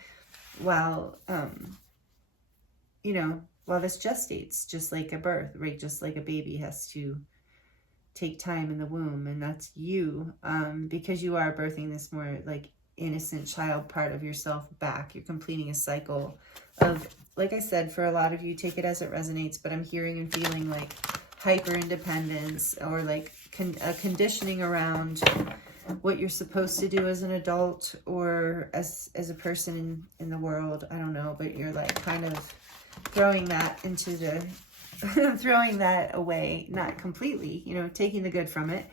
you know, while this gestates, just like a birth, right? Just like a baby has to take time in the womb, and that's you, because you are birthing this more like innocent child part of yourself back. You're completing a cycle of, like I said, for a lot of you, take it as it resonates, but I'm hearing and feeling like hyper independence, or like a conditioning around what you're supposed to do as an adult, or as a person in the world. I don't know, but you're like kind of throwing that into the throwing that away, not completely, you know, taking the good from it,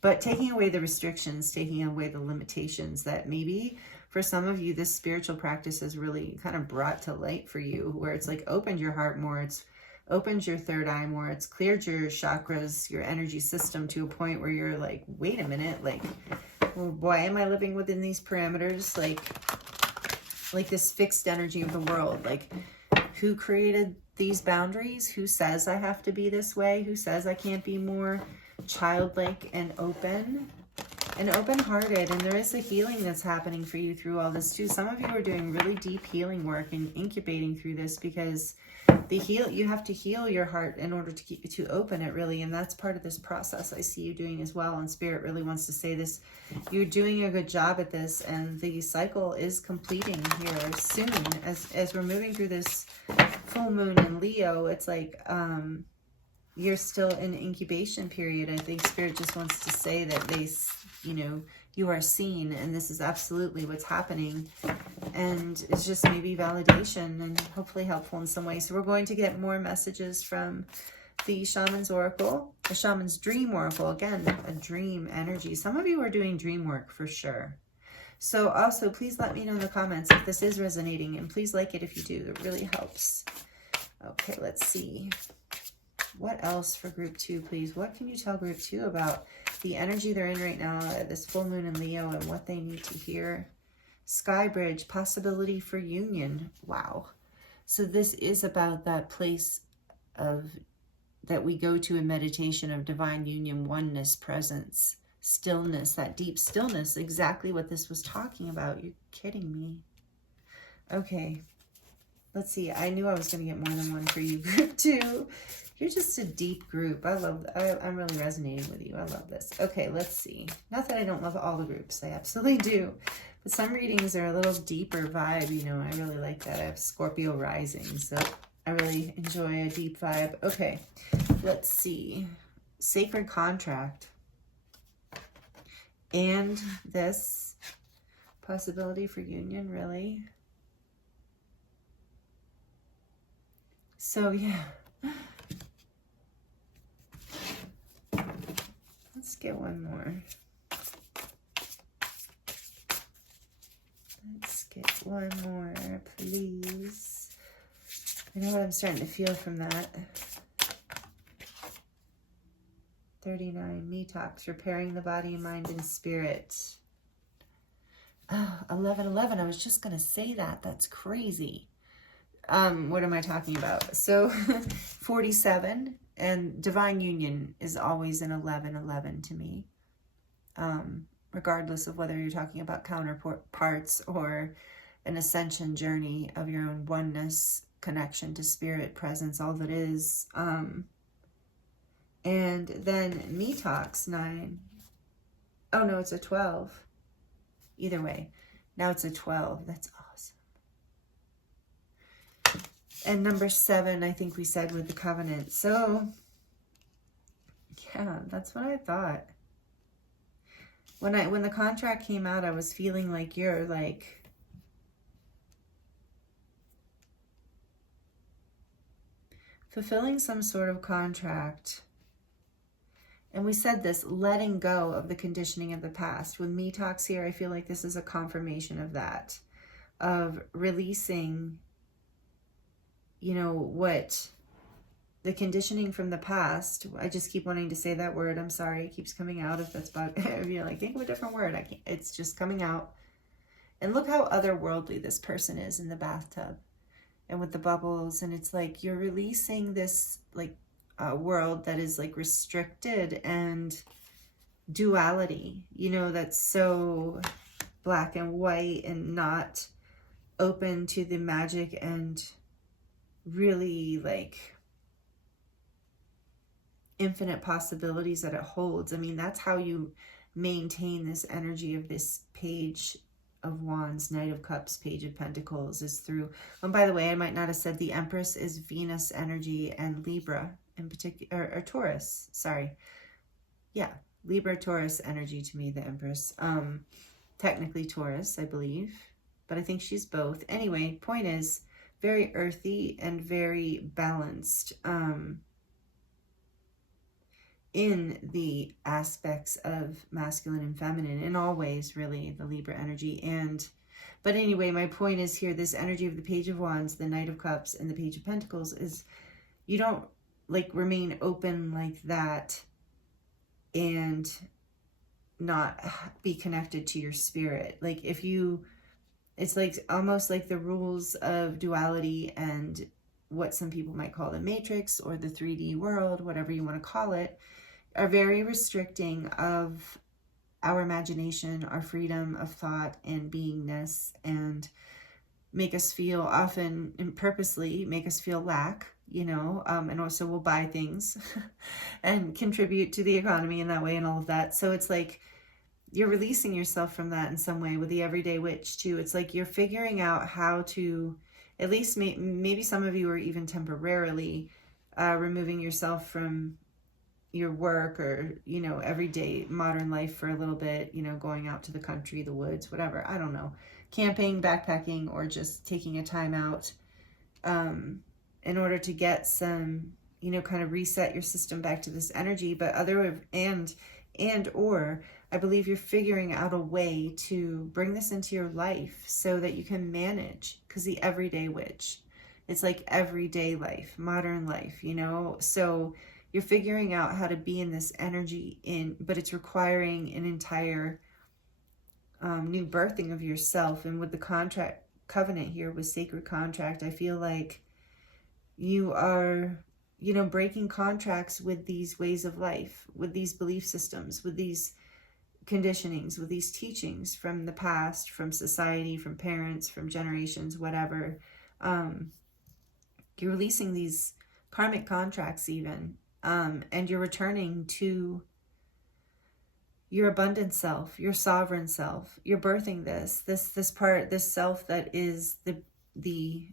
but taking away the restrictions, taking away the limitations that maybe for some of you, this spiritual practice has really kind of brought to light for you, where it's like opened your heart more, it's opened your third eye more, it's cleared your chakras, your energy system, to a point where you're like, wait a minute, like, why am I living within these parameters? Like this fixed energy of the world, like who created these boundaries? Who says I have to be this way? Who says I can't be more childlike and open-hearted? And there is a healing that's happening for you through all this too. Some of you are doing really deep healing work and incubating through this, because you have to heal your heart in order to open it, really, and that's part of this process I see you doing as well. And Spirit really wants to say this, you're doing a good job at this, and the cycle is completing here soon as we're moving through this full moon in Leo. It's like you're still in incubation period. I think Spirit just wants to say that you know, you are seen, and this is absolutely what's happening, and it's just maybe validation and hopefully helpful in some way. So we're going to get more messages from the Shaman's Oracle, the Shaman's Dream Oracle. Again, a dream energy. Some of you are doing dream work for sure. So also, please let me know in the comments if this is resonating, and please like it if you do. It really helps. Okay, let's see. What else for group 2, please? What can you tell group 2 about the energy they're in right now at this full moon in Leo, and what they need to hear? Sky Bridge, possibility for union. Wow. So this is about that place that we go to in meditation, of divine union, oneness, presence, stillness, that deep stillness. Exactly what this was talking about. You're kidding me. Okay. Let's see. I knew I was going to get more than one for you, group 2. You're just a deep group. I'm really resonating with you. I love this. Okay, let's see. Not that I don't love all the groups. I absolutely do. But some readings are a little deeper vibe. You know, I really like that. I have Scorpio rising, so I really enjoy a deep vibe. Okay, let's see. Sacred contract. And this possibility for union, really. So, yeah. Let's get one more. Let's get one more, please. I know what I'm starting to feel from that. 39, me talks, repairing the body, mind, and spirit. Oh, 11. I was just going to say that. That's crazy. What am I talking about? So 47, and divine union is always an 11 to me. Regardless of whether you're talking about counterparts or an ascension journey of your own oneness, connection to spirit, presence, all that is. And then Metox 9. Oh no, it's a 12. Either way, now it's a 12. That's awesome. And number 7, I think we said, with the covenant. So yeah, that's what I thought. When the contract came out, I was feeling like you're like fulfilling some sort of contract. And we said this, letting go of the conditioning of the past. With Metox here, I feel like this is a confirmation of that, of releasing, you know, what the conditioning from the past. I just keep wanting to say that word. I'm sorry, it keeps coming out. If that's about, if you're like, think of a different word, I can't. It's just coming out. And look how otherworldly this person is in the bathtub and with the bubbles. And it's like you're releasing this like world that is like restricted and duality, you know, that's so black and white and not open to the magic and really like infinite possibilities that it holds. I mean, that's how you maintain this energy of this Page of Wands, Knight of Cups, Page of Pentacles, is through, and by the way, I might not have said the Empress is Venus energy and Libra in particular, or Taurus, sorry. Yeah, Libra, Taurus energy to me, the Empress. Technically Taurus, I believe, but I think she's both. Anyway, point is, very earthy and very balanced in the aspects of masculine and feminine, in all ways, really, the Libra energy. And but anyway, my point is here, this energy of the Page of Wands, the Knight of Cups, and the Page of Pentacles is, you don't like remain open like that and not be connected to your spirit. Like if you, it's like almost like the rules of duality and what some people might call the matrix or the 3D world, whatever you want to call it, are very restricting of our imagination, our freedom of thought and beingness, and make us feel, often and purposely make us feel lack, you know, and also we'll buy things and contribute to the economy in that way and all of that. So it's like you're releasing yourself from that in some way with the Everyday Witch too. It's like you're figuring out how to, at least maybe some of you are even temporarily removing yourself from your work or, you know, everyday modern life for a little bit, you know, going out to the country, the woods, whatever, I don't know, camping, backpacking, or just taking a time out in order to get some, you know, kind of reset your system back to this energy. But or I believe you're figuring out a way to bring this into your life so that you can manage, because the Everyday Witch, it's like everyday life, modern life, you know, so you're figuring out how to be in this energy but it's requiring an entire new birthing of yourself. And with the covenant here, with sacred contract, I feel like you are, you know, breaking contracts with these ways of life, with these belief systems, with these conditionings, with these teachings from the past, from society, from parents, from generations, whatever. You're releasing these karmic contracts even. And you're returning to your abundant self, your sovereign self. You're birthing this self that is the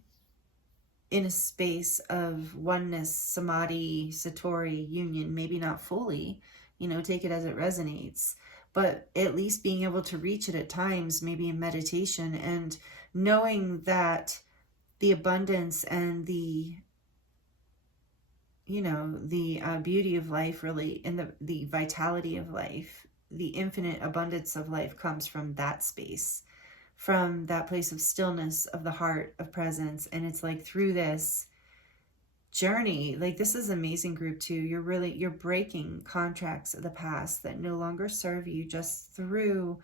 in a space of oneness, samadhi, satori, union, maybe not fully, you know, take it as it resonates, but at least being able to reach it at times, maybe in meditation, and knowing that the abundance and the, you know, the beauty of life, really, and the vitality of life, the infinite abundance of life comes from that space, from that place of stillness of the heart, of presence. And it's like through this journey, like this is an amazing group too. You're breaking contracts of the past that no longer serve you, just through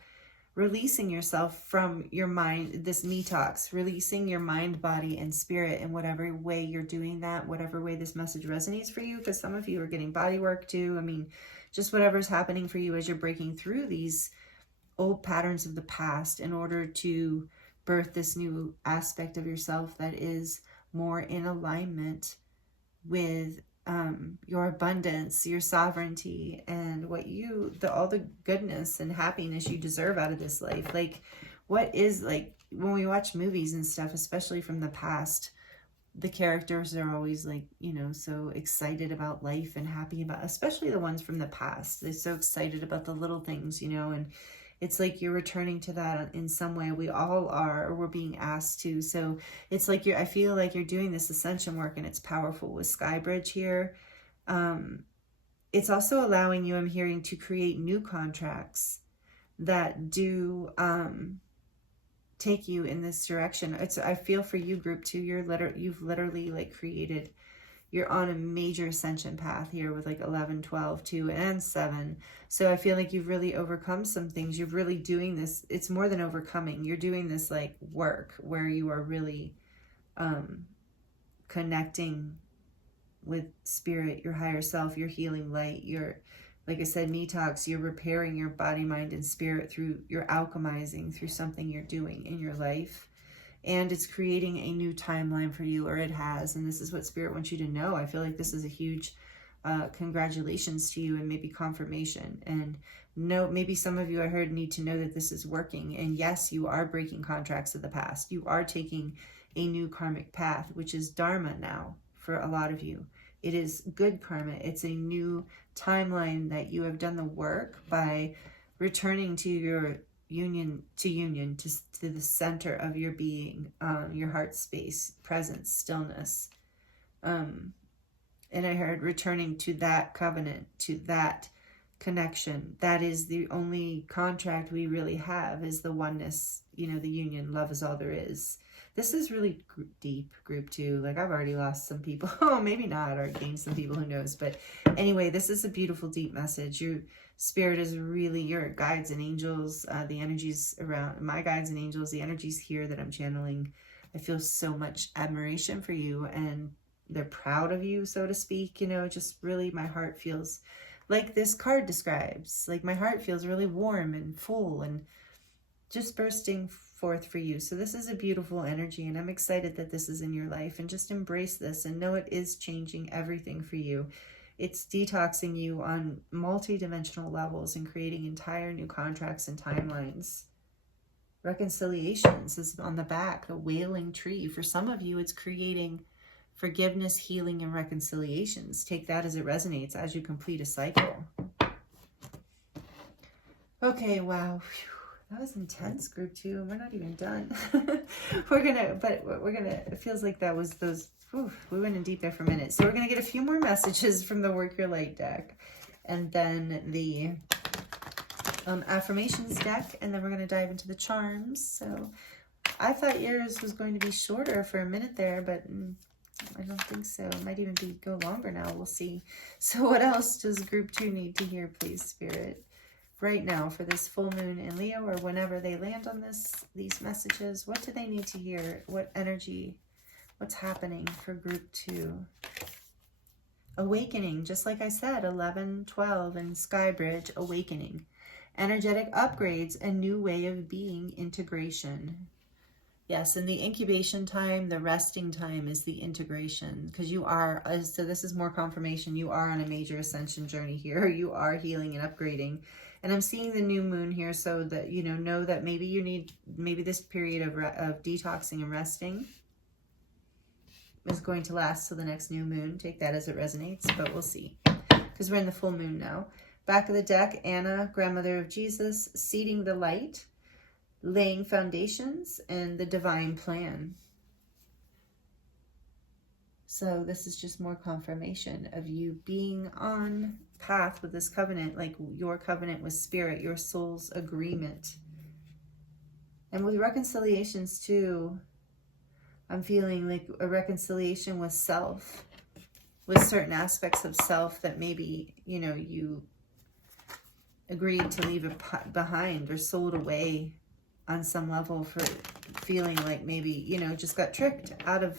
releasing yourself from your mind, this Metox, releasing your mind, body, and spirit in whatever way you're doing that, whatever way this message resonates for you, because some of you are getting body work too. I mean, just whatever's happening for you as you're breaking through these old patterns of the past in order to birth this new aspect of yourself that is more in alignment with your abundance, your sovereignty, and what you, all the goodness and happiness you deserve out of this life. Like, what is, like, when we watch movies and stuff, especially from the past, the characters are always like, you know, so excited about life and happy about, especially the ones from the past. They're so excited about the little things, you know, and it's like you're returning to that in some way. We all are, or we're being asked to. So it's like I feel like you're doing this ascension work, and it's powerful with Skybridge here. It's also allowing you, I'm hearing, to create new contracts that do take you in this direction. I feel for you, group 2, you've literally like created, you're on a major ascension path here with like 11, 12, 2, and 7. So I feel like you've really overcome some things. You're really doing this. It's more than overcoming. You're doing this like work where you are really connecting with spirit, your higher self, your healing light, your, like I said, detox, you're repairing your body, mind, and spirit through, you're alchemizing through something you're doing in your life. And it's creating a new timeline for you, or it has. And this is what Spirit wants you to know. I feel like this is a huge congratulations to you, and maybe confirmation. And no, maybe some of you, I heard, need to know that this is working. And yes, you are breaking contracts of the past. You are taking a new karmic path, which is Dharma now for a lot of you. It is good karma. It's a new timeline that you have done the work by returning to your union to the center of your being, your heart space, presence, stillness. And I heard returning to that covenant, to that connection. That is the only contract we really have, is the oneness, you know, the union. Love is all there is. This is really deep, group 2. Like, I've already lost some people. Oh, maybe not, or gained some people, who knows. But anyway, this is a beautiful, deep message. Your spirit is really, your guides and angels, the energies around, my guides and angels, the energies here that I'm channeling. I feel so much admiration for you, and they're proud of you, so to speak. You know, just really, my heart feels like this card describes. Like, my heart feels really warm and full and just bursting forth for you. So this is a beautiful energy, and I'm excited that this is in your life, and just embrace this and know it is changing everything for you. It's detoxing you on multi-dimensional levels and creating entire new contracts and timelines. Reconciliations is on the back, a wailing tree. For some of you, it's creating forgiveness, healing, and reconciliations. Take that as it resonates as you complete a cycle. Okay, wow. Whew. That was intense, group 2. We're not even done. It feels like that was those, whew, we went in deep there for a minute. So we're going to get a few more messages from the Work Your Light deck, and then the affirmations deck, and then we're going to dive into the charms. So I thought yours was going to be shorter for a minute there, but I don't think so. It might even go longer now. We'll see. So what else does group 2 need to hear, please, Spirit? Right now for this full moon in Leo, or whenever they land on these messages, what do they need to hear? What energy, what's happening for group 2? Awakening, just like I said, 11, 12, and Skybridge, awakening. Energetic upgrades, a new way of being, integration. Yes, and the incubation time, the resting time is the integration, because you are, so this is more confirmation, you are on a major ascension journey here. You are healing and upgrading. And I'm seeing the new moon here, so that, you know that maybe you need, maybe this period of detoxing and resting is going to last till the next new moon. Take that as it resonates, but we'll see, because we're in the full moon now. Back of the deck, Anna, grandmother of Jesus, seeding the light, laying foundations, and the divine plan. So this is just more confirmation of you being on path with this covenant, like your covenant with spirit, your soul's agreement. And with reconciliations too, I'm feeling like a reconciliation with self, with certain aspects of self that maybe, you agreed to leave it behind or sold away on some level, for feeling like maybe, just got tricked out of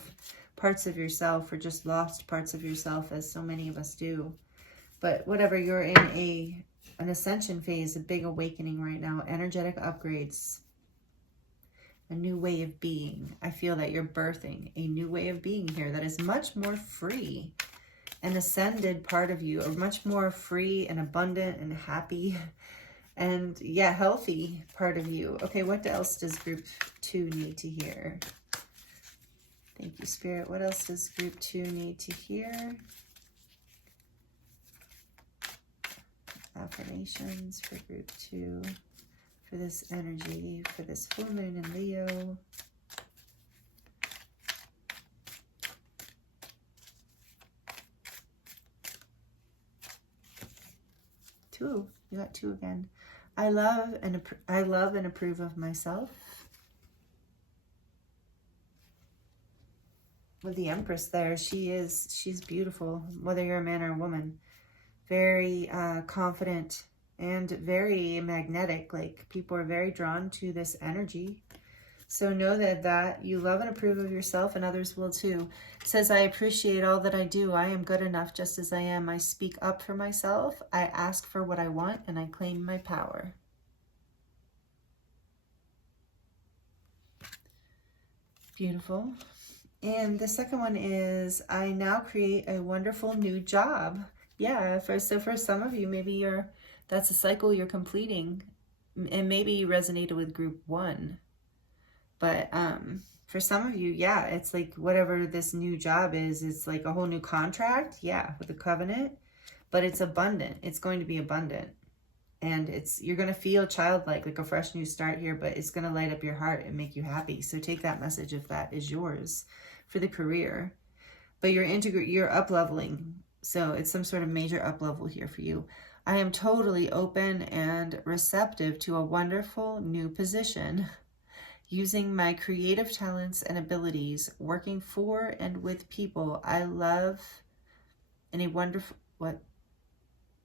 parts of yourself, or just lost parts of yourself, as so many of us do. But whatever, you're in an ascension phase, a big awakening right now, energetic upgrades. a new way of being. I feel that you're birthing a new way of being here that is much more free, an ascended part of you, a much more free and abundant and happy and, yeah, healthy part of you. Okay, what else does group 2 need to hear? Thank you, Spirit. What else does group 2 need to hear? Affirmations for group 2, for this energy, for this full moon in Leo. Two. You got 2 again. I love and approve of myself. With the Empress there, she's beautiful, whether you're a man or a woman. Very confident and very magnetic. Like, people are very drawn to this energy. So know that you love and approve of yourself, and others will too. It says, I appreciate all that I do. I am good enough just as I am. I speak up for myself. I ask for what I want, and I claim my power. Beautiful. And the second one is, I now create a wonderful new job. Yeah, so for some of you, maybe that's a cycle you're completing, and maybe you resonated with group 1. But for some of you, yeah, it's like whatever this new job is, it's like a whole new contract, yeah, with a covenant, but it's abundant. It's going to be abundant, and you're going to feel childlike, like a fresh new start here, but it's going to light up your heart and make you happy. So take that message if that is yours for the career. But you're up leveling. So it's some sort of major up level here for you. I am totally open and receptive to a wonderful new position, using my creative talents and abilities, working for and with people I love in a wonderful,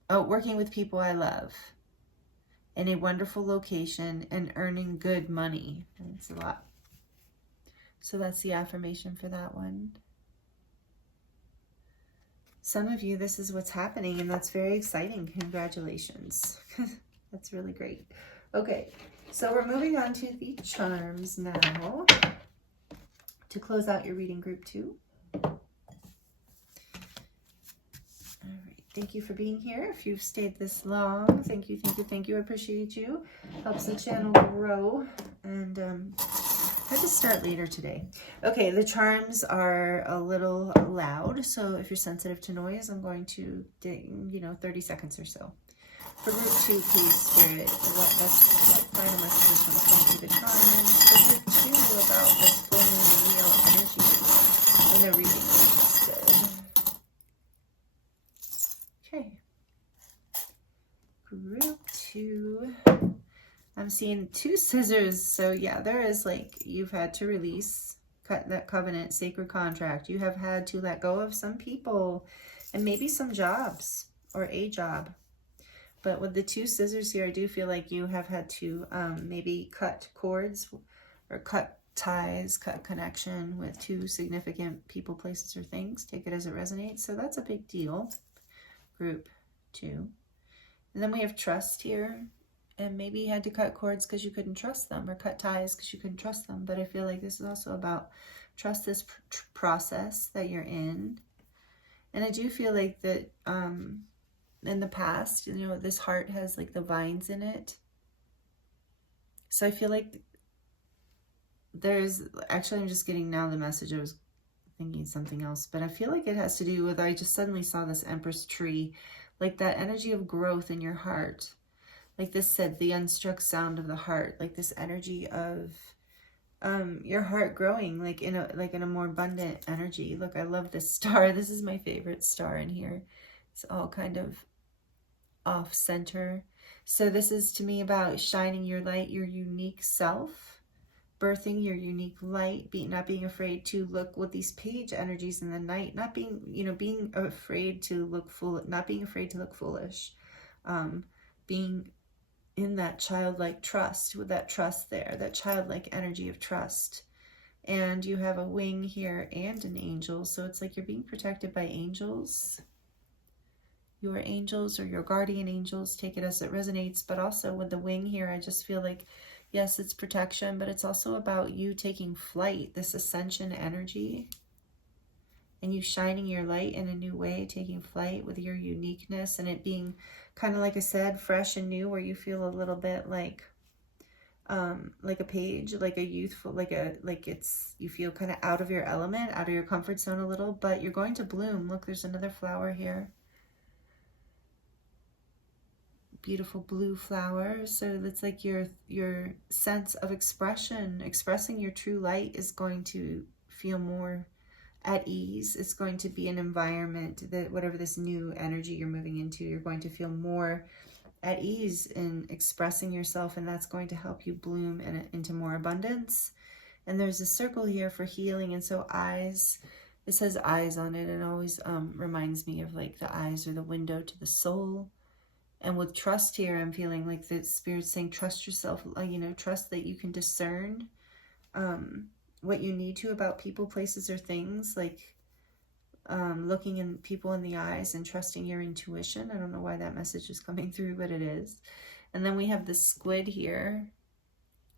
working with people I love in a wonderful location and earning good money. That's a lot. So that's the affirmation for that one. Some of you, this is what's happening, and that's very exciting. Congratulations. That's really great. Okay, so we're moving on to the charms now to close out your reading, group 2. All right, thank you for being here. If you've stayed this long, thank you, thank you, thank you. I appreciate you. Helps the channel grow, and I had to start later today. Okay, the charms are a little loud, so if you're sensitive to noise, I'm going to, 30 seconds or so. For group 2, please, Spirit, what final messages want to come through the charms for group 2 about this full moon and Leo energy when they're reading this? Okay. Group 2. I'm seeing 2 scissors. So yeah, there is like, you've had to cut that covenant, sacred contract. You have had to let go of some people and maybe some jobs or a job. But with the 2 scissors here, I do feel like you have had to maybe cut cords or cut ties, cut connection with 2 significant people, places, or things. Take it as it resonates. So that's a big deal. Group 2. And then we have trust here. And maybe you had to cut cords because you couldn't trust them, or cut ties because you couldn't trust them. But I feel like this is also about trust this process that you're in. And I do feel like that in the past, this heart has like the vines in it. So I feel like I'm just getting now the message. I was thinking something else, but I feel like it has to do with, I just suddenly saw this Empress tree, like that energy of growth in your heart. Like this said, the unstruck sound of the heart, like this energy of your heart growing, like in a more abundant energy. Look, I love this star. This is my favorite star in here. It's all kind of off center. So this is to me about shining your light, your unique self, birthing your unique light, not being afraid to look with these page energies in the night, not being, being afraid to look not being afraid to look foolish, being in that childlike trust, with that trust there, that childlike energy of trust. And you have a wing here and an angel, so it's like you're being protected by angels. Your angels or your guardian angels, take it as it resonates. But also with the wing here, I just feel like Yes, it's protection, but it's also about you taking flight, this ascension energy, and you shining your light in a new way, taking flight with your uniqueness, and it being kind of, like I said, fresh and new, where you feel a little bit like a page, like a youthful, you feel kind of out of your element, out of your comfort zone a little, but you're going to bloom. Look, there's another flower here. Beautiful blue flower. So that's like your sense of expression, expressing your true light is going to feel more at ease. It's going to be an environment that whatever this new energy you're moving into, you're going to feel more at ease in expressing yourself, and that's going to help you bloom into more abundance. And there's a circle here for healing, and so eyes, it says eyes on it, and it always reminds me of like the eyes are the window to the soul. And with trust here, I'm feeling like the Spirit's saying, trust yourself, you know, trust that you can discern what you need to about people, places, or things, like looking in people in the eyes and trusting your intuition. I don't know why that message is coming through, but it is. And then we have the squid here,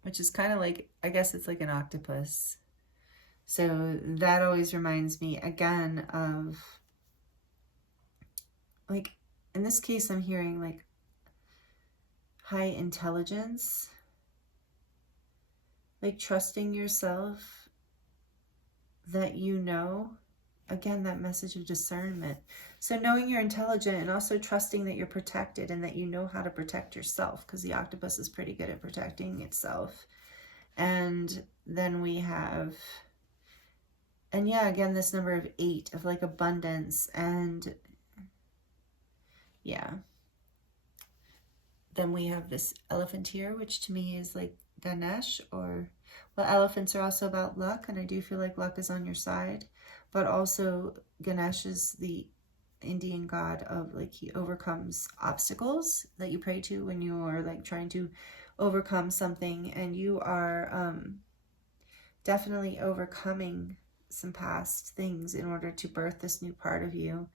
which is kind of like, I guess it's like an octopus. So that always reminds me again of, like, in this case, I'm hearing like high intelligence, like trusting yourself, that you know, again, that message of discernment. So knowing you're intelligent and also trusting that you're protected and that you know how to protect yourself, because the octopus is pretty good at protecting itself. And then we have, and yeah, again, this number of 8 of like abundance, and yeah. Then we have this elephant here, which to me is like Ganesh, or, well, elephants are also about luck, and I do feel like luck is on your side, but also Ganesh is the Indian god of, like, he overcomes obstacles that you pray to when you are like trying to overcome something, and you are definitely overcoming some past things in order to birth this new part of you.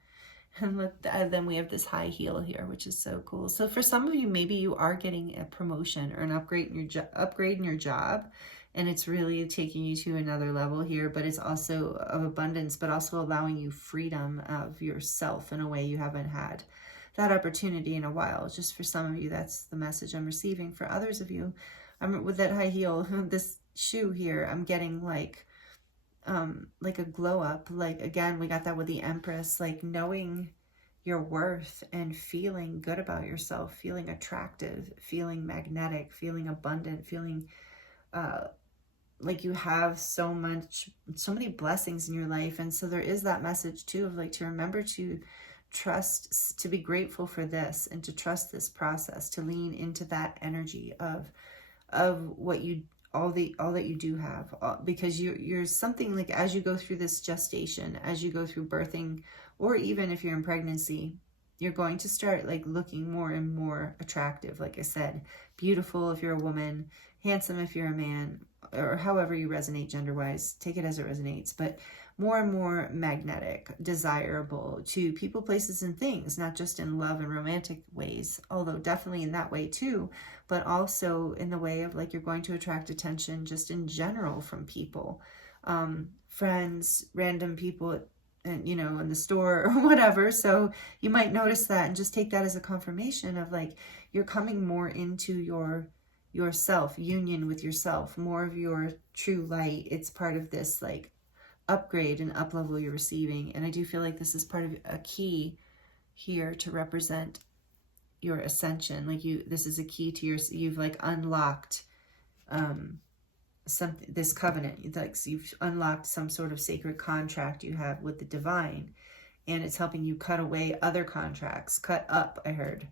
And look, then we have this high heel here, which is so cool. So for some of you, maybe you are getting a promotion or an upgrade in your job, and it's really taking you to another level here, but it's also of abundance, but also allowing you freedom of yourself in a way you haven't had that opportunity in a while. Just for some of you, that's the message I'm receiving. For others of you, I'm with that high heel, this shoe here, I'm getting like a glow up. Like, again, we got that with the Empress, like knowing your worth and feeling good about yourself, feeling attractive, feeling magnetic, feeling abundant, feeling like you have so many blessings in your life. And so there is that message too of like to remember to trust, to be grateful for this, and to trust this process, to lean into that energy of what you, all that you do have, because you're something like, as you go through this gestation, as you go through birthing, or even if you're in pregnancy, you're going to start like looking more and more attractive. Like I said, beautiful if you're a woman, handsome if you're a man, or however you resonate gender-wise, take it as it resonates, but more and more magnetic, desirable to people, places, and things, not just in love and romantic ways, although definitely in that way too, but also in the way of like you're going to attract attention just in general from people, friends, random people, and you know, in the store or whatever. So you might notice that and just take that as a confirmation of like you're coming more into yourself, union with yourself, more of your true light. It's part of this like upgrade and up level you're receiving. And I do feel like this is part of a key here to represent your ascension. Like this is a key to you've like unlocked this covenant, like so you've unlocked some sort of sacred contract you have with the divine, and it's helping you cut away other contracts. Cut up, I heard.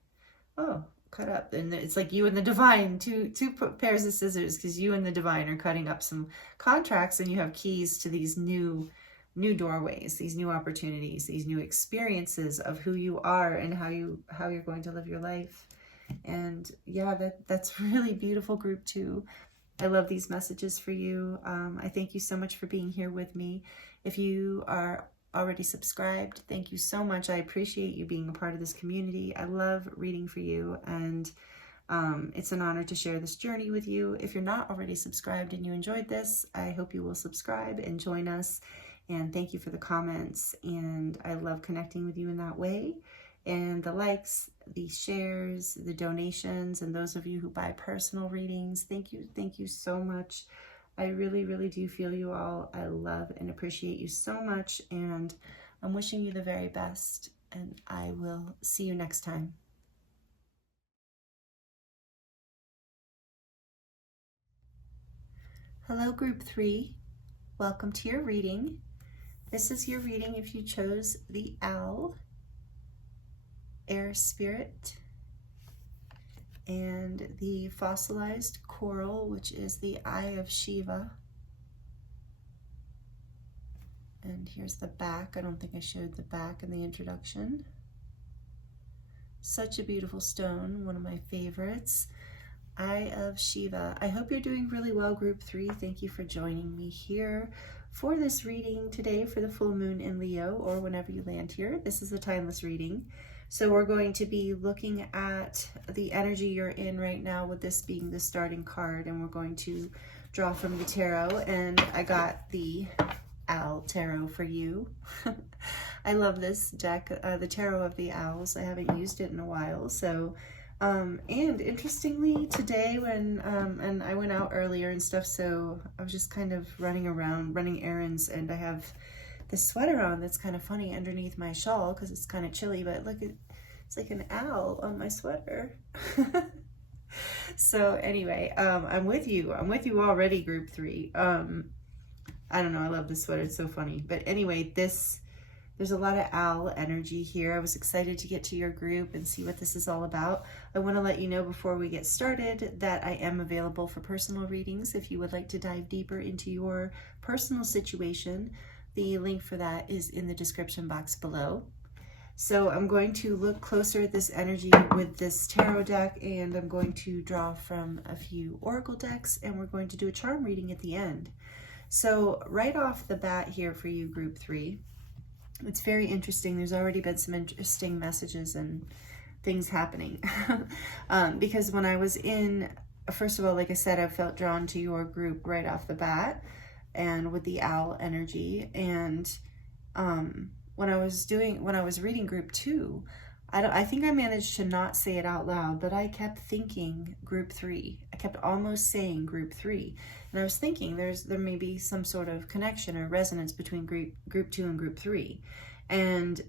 Oh, cut up. And it's like you and the divine, two pairs of scissors, because you and the divine are cutting up some contracts, and you have keys to these new doorways, these new opportunities, these new experiences of who you are and how you're going to live your life. And yeah, that's really beautiful, group 2. I love these messages for you. I thank you so much for being here with me. If you are already subscribed, thank you so much. I appreciate you being a part of this community. I love reading for you, and It's an honor to share this journey with you. If you're not already subscribed and you enjoyed this, I hope you will subscribe and join us. And thank you for the comments. And I love connecting with you in that way. And the likes, the shares, the donations, and those of you who buy personal readings, thank you. Thank you so much. I really, really do feel you all. I love and appreciate you so much. And I'm wishing you the very best. And I will see you next time. Hello, Group 3. Welcome to your reading. This is your reading if you chose the Owl, Air Spirit, and the Fossilized Coral, which is the Eye of Shiva. And here's the back. I don't think I showed the back in the introduction. Such a beautiful stone, one of my favorites. Eye of Shiva. I hope you're doing really well, Group 3. Thank you for joining me here for this reading today for the full moon in Leo, or whenever you land here. This is a timeless reading. So we're going to be looking at the energy you're in right now, with this being the starting card, and we're going to draw from the tarot. And I got the Owl Tarot for you. I love this deck, the Tarot of the Owls. I haven't used it in a while, so and interestingly today when and I went out earlier and stuff, so I was just kind of running around running errands, and I have this sweater on that's kind of funny underneath my shawl because it's kind of chilly, but look, it's like an owl on my sweater. So anyway, I'm with you already, Group 3. I don't know, I love this sweater, it's so funny. But anyway, there's a lot of owl energy here. I was excited to get to your group and see what this is all about. I want to let you know before we get started that I am available for personal readings if you would like to dive deeper into your personal situation. The link for that is in the description box below. So I'm going to look closer at this energy with this tarot deck, and I'm going to draw from a few oracle decks, and we're going to do a charm reading at the end. So right off the bat here for you, Group 3, it's very interesting. There's already been some interesting messages and things happening. Because when I was in, first of all, like I said, I felt drawn to your group right off the bat, and with the owl energy. And when I was reading Group 2, I think I managed to not say it out loud, but I kept thinking Group 3. I kept almost saying Group 3. And I was thinking there may be some sort of connection or resonance between Group 2 and Group 3. And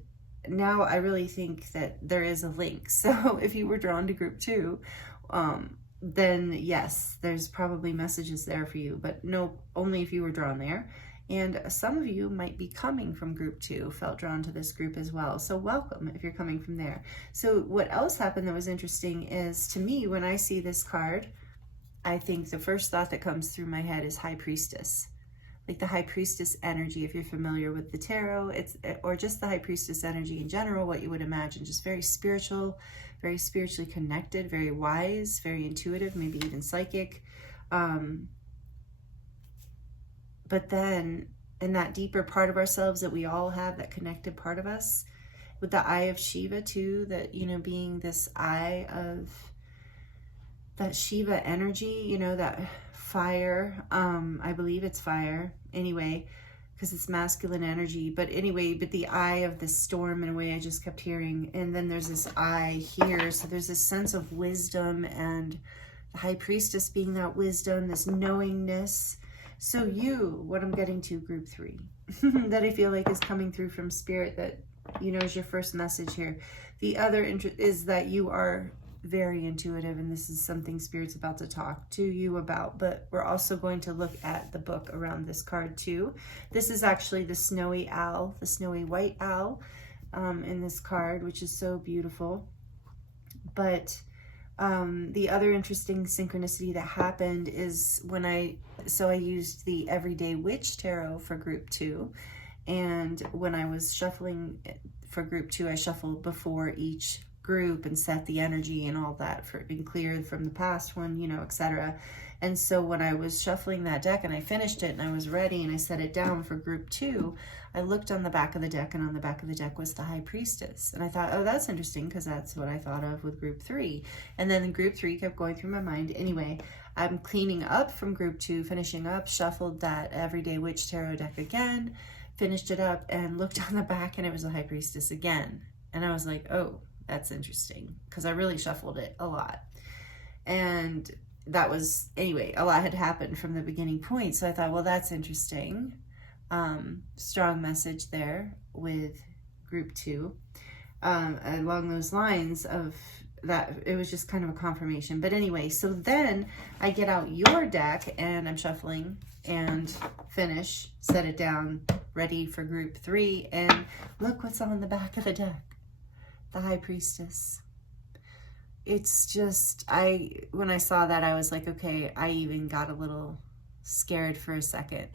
now I really think that there is a link. So if you were drawn to Group 2, then yes, there's probably messages there for you, but no, only if you were drawn there. And some of you might be coming from Group 2, felt drawn to this group as well. So welcome if you're coming from there. So what else happened that was interesting is, to me, when I see this card, I think the first thought that comes through my head is High Priestess. Like the High Priestess energy, if you're familiar with the tarot, or just the High Priestess energy in general, what you would imagine, just very spiritual, very spiritually connected, very wise, very intuitive, maybe even psychic. But then in that deeper part of ourselves that we all have, that connected part of us, with the Eye of Shiva too, that, you know, being this eye of that Shiva energy, you know, that fire, I believe it's fire anyway, because it's masculine energy. But anyway, but the eye of the storm in a way, I just kept hearing. And then there's this eye here. So there's this sense of wisdom, and the High Priestess being that wisdom, this knowingness. So what I'm getting to, Group 3, that I feel like is coming through from Spirit, that, you know, is your first message here. The other is that you are very intuitive, and this is something Spirit's about to talk to you about. But we're also going to look at the book around this card too. This is actually the snowy owl, the snowy white owl in this card, which is so beautiful. But the other interesting synchronicity that happened is when I used the Everyday Witch Tarot for Group 2, and when I was shuffling for Group 2, I shuffled before each group and set the energy and all that and clear from the past one, you know, etc. And so when I was shuffling that deck and I finished it and I was ready and I set it down for group 2, I looked on the back of the deck, and on the back of the deck was the High Priestess. And I thought, oh, that's interesting, because that's what I thought of with group 3. And then group 3 kept going through my mind. Anyway, I'm cleaning up from group 2, finishing up, shuffled that Everyday Witch Tarot deck again, finished it up, and looked on the back, and it was the High Priestess again. And I was like, oh, that's interesting, because I really shuffled it a lot. And that was, anyway, a lot had happened from the beginning point. So I thought, well, that's interesting. Strong message there with group 2. Along those lines of that, it was just kind of a confirmation. But anyway, so then I get out your deck and I'm shuffling and finish, set it down, ready for group 3. And look what's on the back of the deck. The High Priestess. It's just, when I saw that, I was like, okay, I even got a little scared for a second.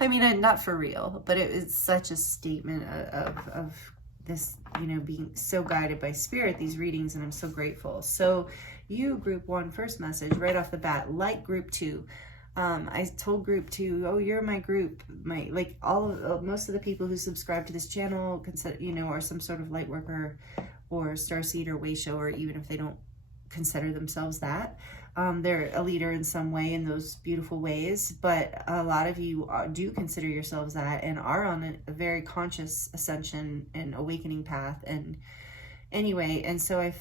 I mean, not for real, but it was such a statement of this, you know, being so guided by spirit, these readings, and I'm so grateful. So you, group 1, first message right off the bat, like group 2. I told group 2, oh, you're my group. Like most of the people who subscribe to this channel consider, you know, are some sort of light worker or starseed or way shower, even if they don't consider themselves that. They're a leader in some way, in those beautiful ways, but a lot of you do consider yourselves that and are on a very conscious ascension and awakening path. And anyway, and so I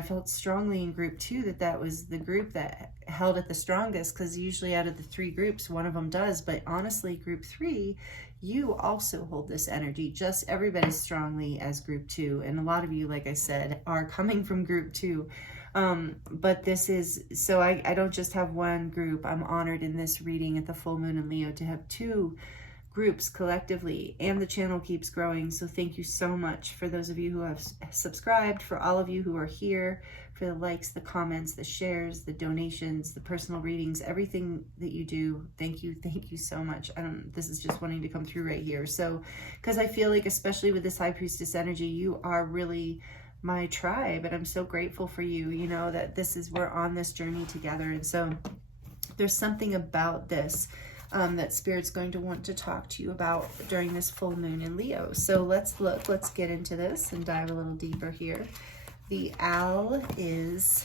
felt strongly in group 2 that was the group that held it the strongest, because usually out of the 3 groups, one of them does. But honestly, group 3, you also hold this energy just everybody as strongly as group 2. And a lot of you, like I said, are coming from group 2. But this is, so I don't just have one group. I'm honored in this reading at the full moon in Leo to have 2 groups collectively, and the channel keeps growing. So thank you so much for those of you who have subscribed, for all of you who are here, for the likes, the comments, the shares, the donations, the personal readings, everything that you do. Thank you so much. This is just wanting to come through right here. So, because I feel like, especially with this High Priestess energy, you are really my tribe, and I'm so grateful for you, you know, that we're on this journey together. And so there's something about this that Spirit's going to want to talk to you about during this full moon in Leo. So let's get into this and dive a little deeper here. The owl is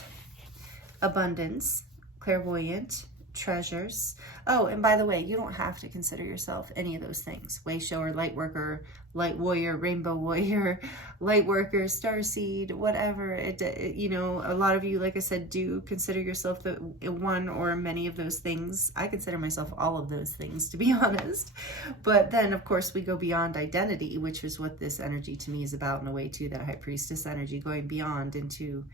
abundance, clairvoyant, treasures. Oh, and by the way, you don't have to consider yourself any of those things. Way shower, light worker, light warrior, rainbow warrior, light worker, starseed, whatever. You know, a lot of you, like I said, do consider yourself the one or many of those things. I consider myself all of those things, to be honest. But then, of course, we go beyond identity, which is what this energy to me is about in a way too, that High Priestess energy, going beyond into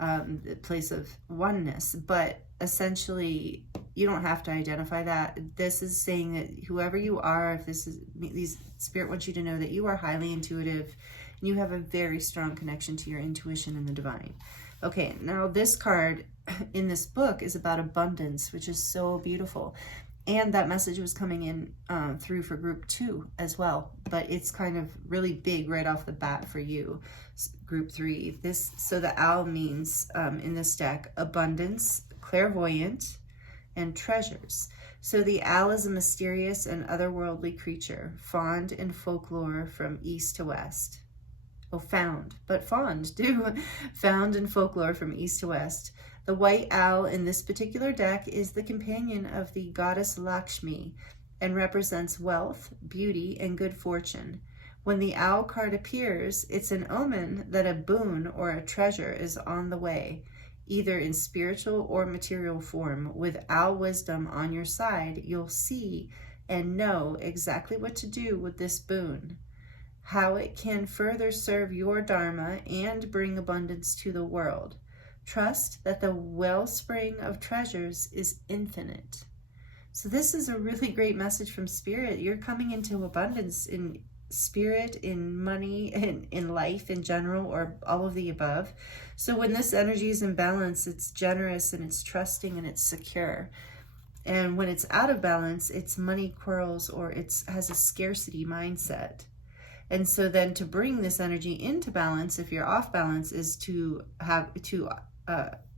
the place of oneness. But essentially, you don't have to identify that. This is saying that whoever you are, if these Spirit wants you to know that you are highly intuitive and you have a very strong connection to your intuition and the divine. Okay, now this card in this book is about abundance, which is so beautiful. And that message was coming in through for group 2 as well, but it's kind of really big right off the bat for you, group 3. So the owl means in this deck, abundance, clairvoyant, and treasures. So the owl is a mysterious and otherworldly creature, fawned in folklore from east to west. Oh, found, but fawned too. Found in folklore from east to west. The white owl in this particular deck is the companion of the goddess Lakshmi and represents wealth, beauty, and good fortune. When the owl card appears, it's an omen that a boon or a treasure is on the way, either in spiritual or material form. With owl wisdom on your side, you'll see and know exactly what to do with this boon, how it can further serve your dharma and bring abundance to the world. Trust that the wellspring of treasures is infinite. So this is a really great message from Spirit. You're coming into abundance in spirit, in money, in life in general, or all of the above. So when this energy is in balance, it's generous and it's trusting and it's secure. And when it's out of balance, it's money quarrels or it has a scarcity mindset. And so then to bring this energy into balance, if you're off balance, is to have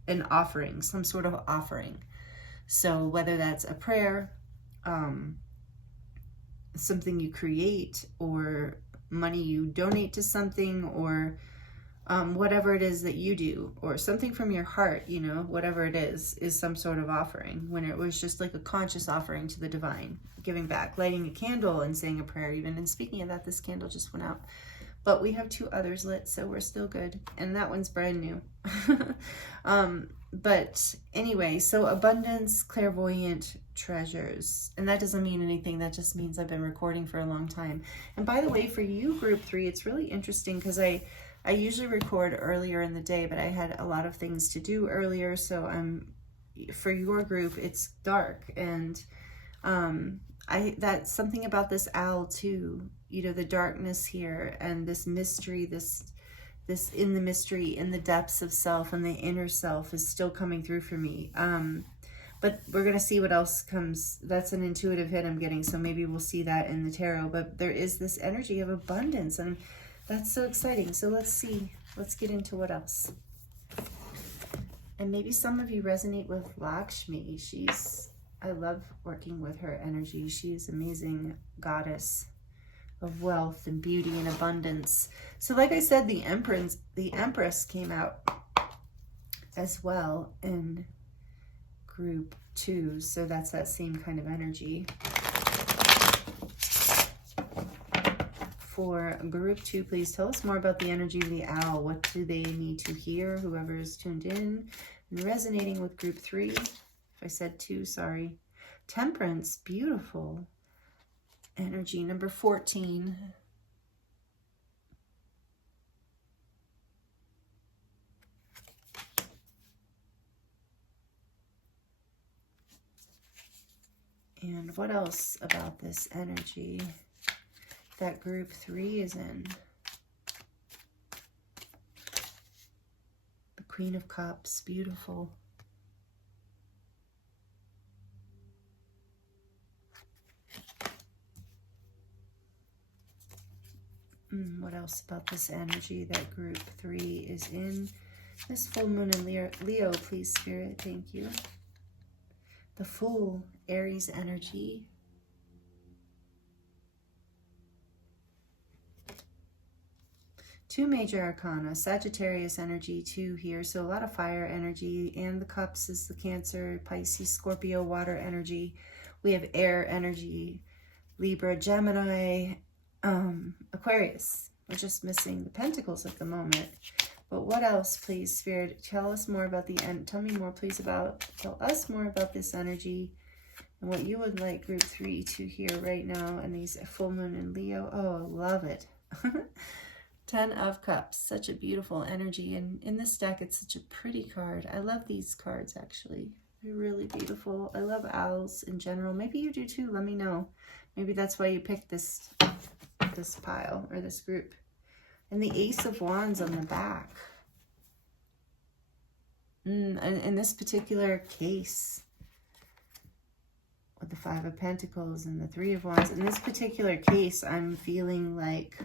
an offering, some sort of offering. So whether that's a prayer, something you create, or money you donate to something, or whatever it is that you do, or something from your heart, you know, whatever it is some sort of offering. When it was just like a conscious offering to the divine, giving back, lighting a candle and saying a prayer even. And speaking of that, this candle just went out, but we have 2 others lit, so we're still good. And that one's brand new. But anyway, so abundance, clairvoyant treasures. And that doesn't mean anything. That just means I've been recording for a long time. And by the way, for you, group 3, it's really interesting because I usually record earlier in the day, but I had a lot of things to do earlier. So for your group, it's dark. And that's something about this owl too, you know, the darkness here and this mystery, this in the mystery, in the depths of self and the inner self is still coming through for me. But we're going to see what else comes. That's an intuitive hit I'm getting. So maybe we'll see that in the tarot, but there is this energy of abundance, and that's so exciting. So let's see, let's get into what else. And maybe some of you resonate with Lakshmi. I love working with her energy. She's an amazing goddess of wealth and beauty and abundance. So like I said, the Empress came out as well in group 2. So that's that same kind of energy. For group 2, please tell us more about the energy of the owl. What do they need to hear? Whoever is tuned in and resonating with group 3. If I said 2, sorry. Temperance, beautiful energy. Number 14. And what else about this energy that group 3 is in? The Queen of Cups, beautiful. What else about this energy that group 3 is in? This full moon in Leo, please, Spirit, thank you. The full Aries energy. Two major arcana, Sagittarius energy, 2 here. So a lot of fire energy, and the cups is the Cancer, Pisces, Scorpio, water energy. We have air energy, Libra, Gemini, Aquarius. We're just missing the Pentacles at the moment. But what else, please, Spirit? Tell us more about tell me more, please, tell us more about this energy and what you would like group 3 to hear right now and these full moon in Leo. Oh, I love it. 10 of Cups, such a beautiful energy. And in this deck, it's such a pretty card. I love these cards, actually. They're really beautiful. I love owls in general. Maybe you do too. Let me know. Maybe that's why you picked this pile or this group. And the Ace of Wands on the back. And in this particular case, with the 5 of Pentacles and the 3 of Wands, in this particular case, I'm feeling like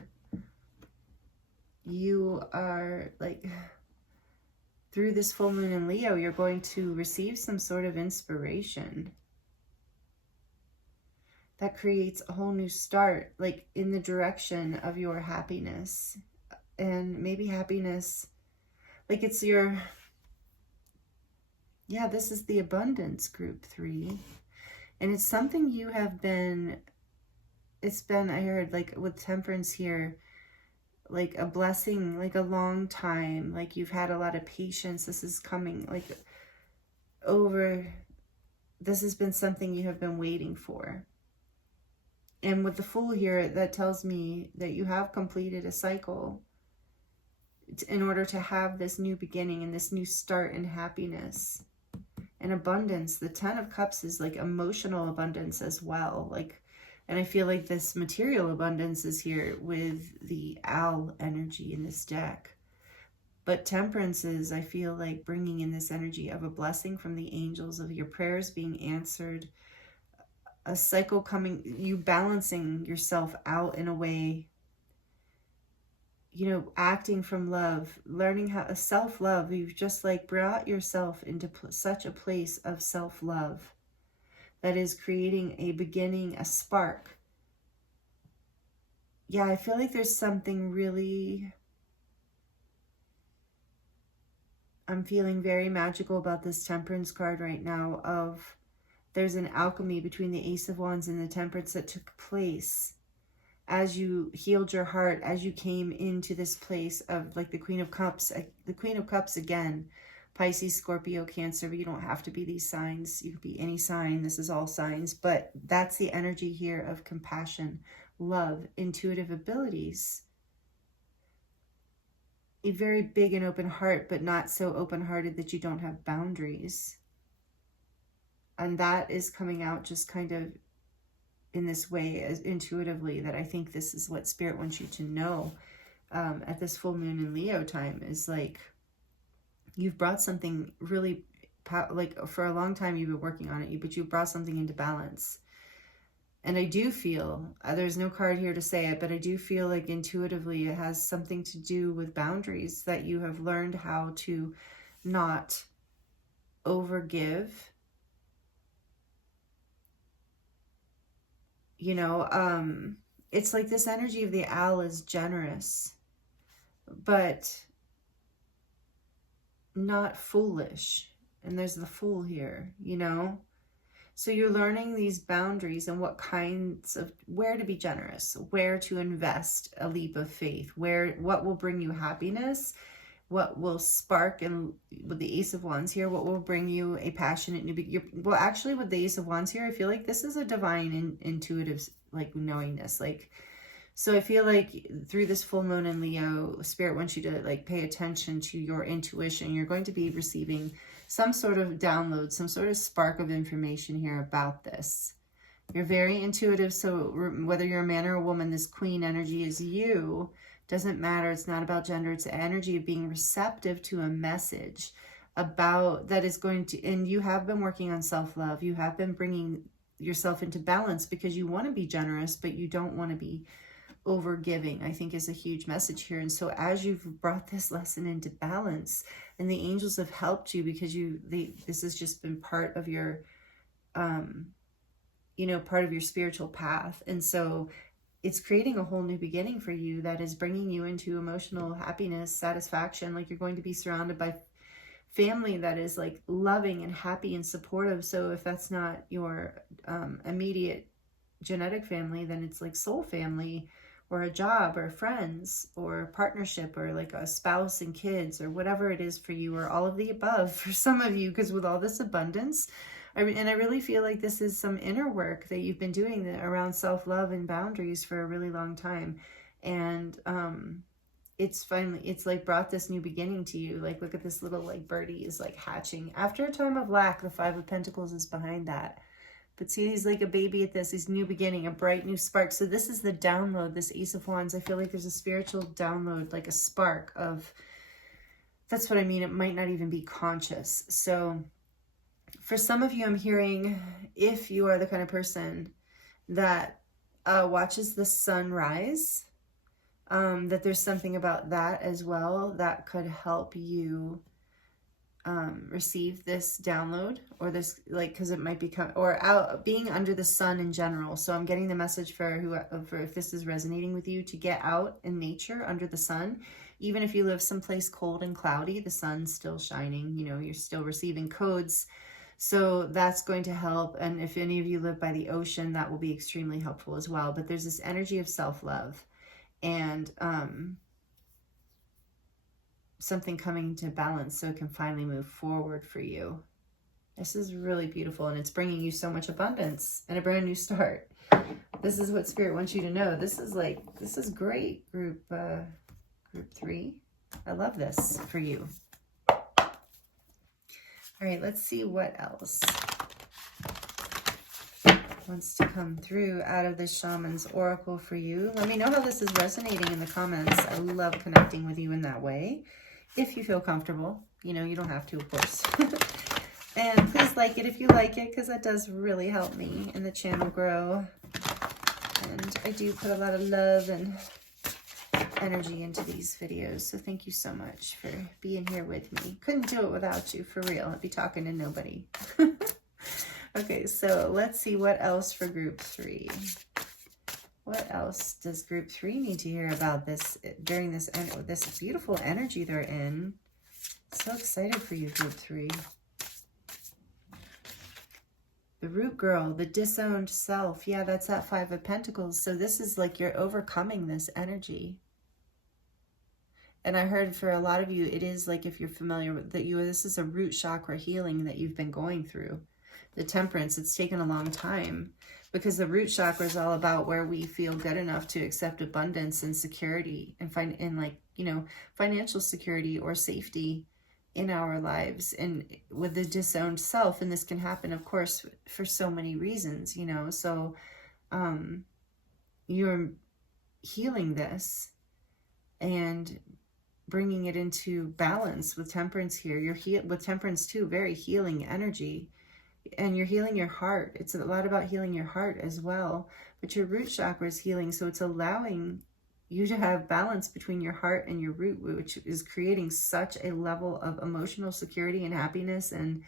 you are like, through this full moon in Leo, you're going to receive some sort of inspiration that creates a whole new start, like in the direction of your happiness. And maybe happiness, like it's your, yeah, this is the abundance group 3. And it's something you have been, it's been, I heard like with temperance here, like a blessing, like a long time, like you've had a lot of patience. This is coming like over, this has been something you have been waiting for. And with the Fool here, that tells me that you have completed a cycle in order to have this new beginning and this new start in happiness and abundance. The 10 of Cups is like emotional abundance as well. Like, and I feel like this material abundance is here with the owl energy in this deck. But temperance is, I feel like, bringing in this energy of a blessing from the angels, of your prayers being answered, a cycle coming, you balancing yourself out in a way you know, acting from love, learning how to self-love. You've just like brought yourself into such a place of self-love that is creating a beginning, a spark. Yeah, I feel like there's something really, I'm feeling very magical about this Temperance card right now of there's an alchemy between the Ace of Wands and the Temperance that took place as you healed your heart, as you came into this place of like the Queen of Cups. The Queen of Cups again, Pisces, Scorpio, Cancer, but you don't have to be these signs. You could be any sign. This is all signs, but that's the energy here of compassion, love, intuitive abilities, a very big and open heart, but not so open-hearted that you don't have boundaries. And that is coming out just kind of in this way, as intuitively, that I think this is what Spirit wants you to know at this full moon in Leo time, is like you've brought something really, like for a long time you've been working on it, but you've brought something into balance. And I do feel, there's no card here to say it, but I do feel like intuitively it has something to do with boundaries, that you have learned how to not overgive. You know, it's like this energy of the owl is generous, but not foolish. And there's the Fool here, you know? So you're learning these boundaries and what kinds of, where to be generous, where to invest a leap of faith, what will bring you happiness, what will spark, and with the Ace of Wands here, what will bring you a passionate new, well, actually with the Ace of Wands here, I feel like this is a divine intuitive, like knowingness, like, so I feel like through this full moon in Leo, Spirit wants you to like pay attention to your intuition. You're going to be receiving some sort of download, some sort of spark of information here about this. You're very intuitive, so whether you're a man or a woman, this Queen energy is you. Doesn't matter. It's not about gender. It's the energy of being receptive to a message about that is going to, and you have been working on self-love. You have been bringing yourself into balance because you want to be generous, but you don't want to be over giving, I think is a huge message here. And so as you've brought this lesson into balance, and the angels have helped you because this has just been part of your, you know, part of your spiritual path. And so it's creating a whole new beginning for you that is bringing you into emotional happiness, satisfaction. Like you're going to be surrounded by family that is like loving and happy and supportive. So if that's not your immediate genetic family, then it's like soul family, or a job, or friends, or partnership, or like a spouse and kids, or whatever it is for you, or all of the above for some of you, because with all this abundance, I really feel like this is some inner work that you've been doing around self-love and boundaries for a really long time. And it's like brought this new beginning to you. Like, look at this little like birdie is like hatching. After a time of lack, the Five of Pentacles is behind that. But see, he's like a baby at this. He's new beginning, a bright new spark. So this is the download, this Ace of Wands. I feel like there's a spiritual download, like a spark of, that's what I mean. It might not even be conscious. So for some of you, I'm hearing, if you are the kind of person that watches the sun rise, that there's something about that as well that could help you receive this download, or this, like, because it might become, or out being under the sun in general. So I'm getting the message for if this is resonating with you, to get out in nature under the sun. Even if you live someplace cold and cloudy, the sun's still shining, you know, you're still receiving codes. So that's going to help. And if any of you live by the ocean, that will be extremely helpful as well. But there's this energy of self-love and something coming to balance so it can finally move forward for you. This is really beautiful, and it's bringing you so much abundance and a brand new start. This is what Spirit wants you to know. This is great, group 3. I love this for you. All right, let's see what else wants to come through out of the Shaman's Oracle for you. Let me know how this is resonating in the comments. I love connecting with you in that way. If you feel comfortable, you know, you don't have to, of course. And please like it if you like it, because that does really help me and the channel grow. And I do put a lot of love and energy into these videos. So thank you so much for being here with me. Couldn't do it without you, for real. I'd be talking to nobody. Okay, so let's see what else for group 3. What else does group 3 need to hear about this during this beautiful energy they're in? So excited for you, group 3. The root girl, the disowned self. Yeah, that's that 5 of Pentacles. So this is like you're overcoming this energy. And I heard for a lot of you, it is like, if you're familiar with that, this is a root chakra healing that you've been going through. The Temperance, it's taken a long time, because the root chakra is all about where we feel good enough to accept abundance and security and financial security or safety in our lives, and with the disowned self. And this can happen, of course, for so many reasons, so you're healing this and bringing it into balance with Temperance here. You're with Temperance too, very healing energy. And you're healing your heart. It's a lot about healing your heart as well. But your root chakra is healing, so it's allowing you to have balance between your heart and your root, which is creating such a level of emotional security and happiness, and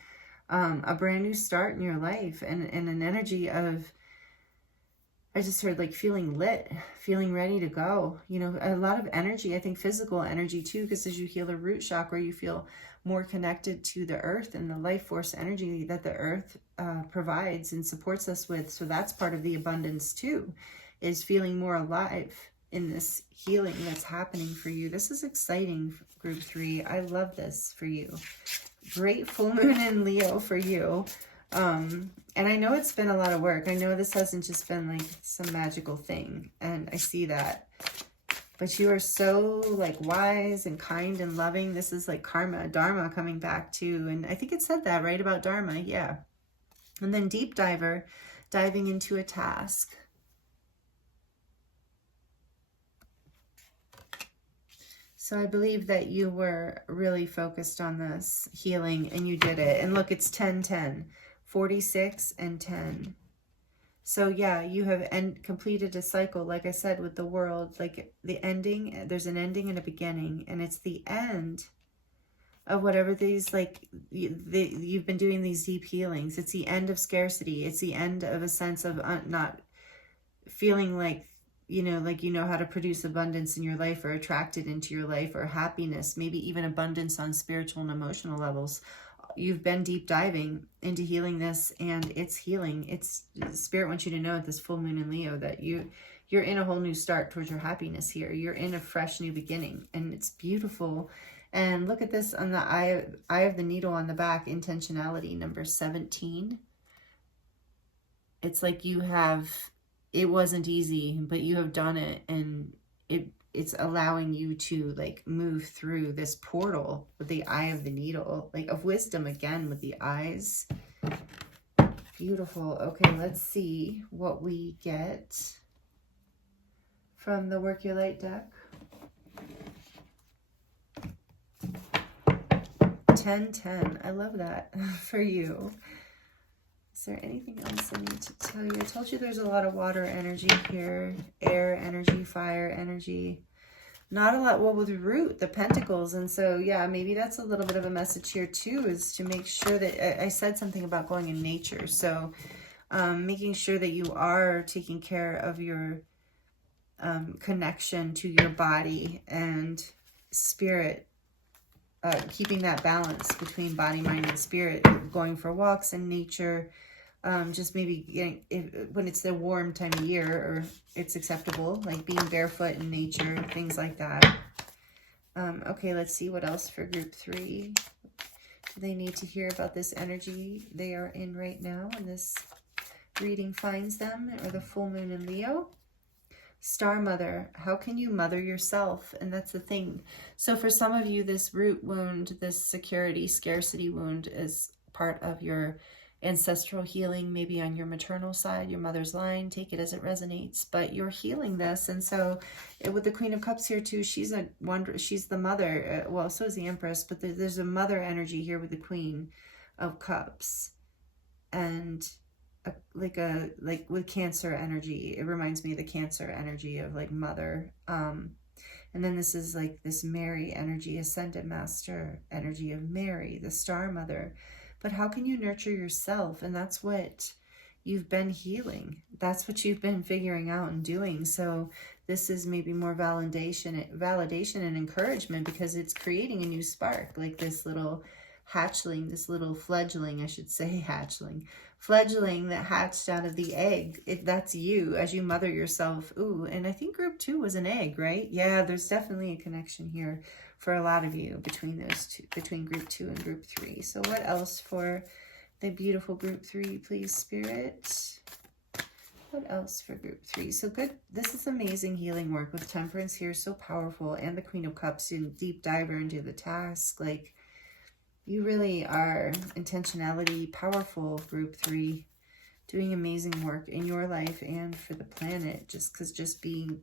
a brand new start in your life, and an energy of, I just heard like feeling lit, feeling ready to go. A lot of energy, I think physical energy too, because as you heal a root chakra, you feel more connected to the earth and the life force energy that the earth provides and supports us with. So that's part of the abundance too, is feeling more alive in this healing that's happening for you. This is exciting, group 3. I love this for you. Great full moon in Leo for you. And I know it's been a lot of work. I know this hasn't just been like some magical thing, and I see that. But you are so like wise and kind and loving. This is like karma, dharma coming back too. And I think it said that, right, about dharma. Yeah. And then deep diver, diving into a task. So I believe that you were really focused on this healing, and you did it. And look, it's 10-10, 46 and 10. So yeah, you have completed a cycle, like I said, with the world, like the ending. There's an ending and a beginning, and it's the end of whatever these, like, you've been doing these deep healings. It's the end of scarcity. It's the end of a sense of not feeling like, like how to produce abundance in your life, or attract it into your life, or happiness, maybe even abundance on spiritual and emotional levels. You've been deep diving into healing this, and it's healing. It's Spirit wants you to know at this full moon in Leo that you're in a whole new start towards your happiness here. You're in a fresh new beginning, and it's beautiful. And look at this on the eye of the needle on the back, intentionality number 17. It's like it wasn't easy, but you have done it, and it's allowing you to like move through this portal with the eye of the needle, like of wisdom again with the eyes. Beautiful. Okay, let's see what we get from the Work Your Light deck. 10-10. I love that for you. Is there anything else I need to tell you? I told you there's a lot of water energy here, air energy, fire energy. Not a lot, well, with root, the pentacles. And so, yeah, maybe that's a little bit of a message here too, is to make sure that, I said something about going in nature. So making sure that you are taking care of your connection to your body and spirit, keeping that balance between body, mind, and spirit, going for walks in nature. Just maybe getting, when it's the warm time of year, or it's acceptable, like being barefoot in nature, things like that. Okay, let's see what else for group 3. Do they need to hear about this energy they are in right now, and this reading finds them, or the full moon in Leo? Star Mother, how can you mother yourself? And that's the thing. So for some of you, this root wound, this security, scarcity wound is part of your ancestral healing, maybe on your maternal side, your mother's line. Take it as it resonates, but you're healing this. And so with the Queen of Cups here too, she's the mother. Well, so is the Empress, but there's a mother energy here with the Queen of Cups. And like with Cancer energy, it reminds me of the Cancer energy of like mother. And then this is like this Mary energy, Ascended Master energy of Mary, the Star Mother. But how can you nurture yourself? And that's what you've been healing. That's what you've been figuring out and doing. So this is maybe more validation and encouragement, because it's creating a new spark, like this little hatchling, this little fledgling, I should say fledgling that hatched out of the egg. That's you as you mother yourself. Ooh, and I think group 2 was an egg, right? Yeah, there's definitely a connection here for a lot of you between those two, between group 2 and group 3. So what else for the beautiful group 3, please, Spirit? What else for group 3? So good. This is amazing healing work with Temperance here. So powerful. And the Queen of Cups, in deep diver into the task. Like, you really are intentionality, powerful group 3, doing amazing work in your life and for the planet. Just because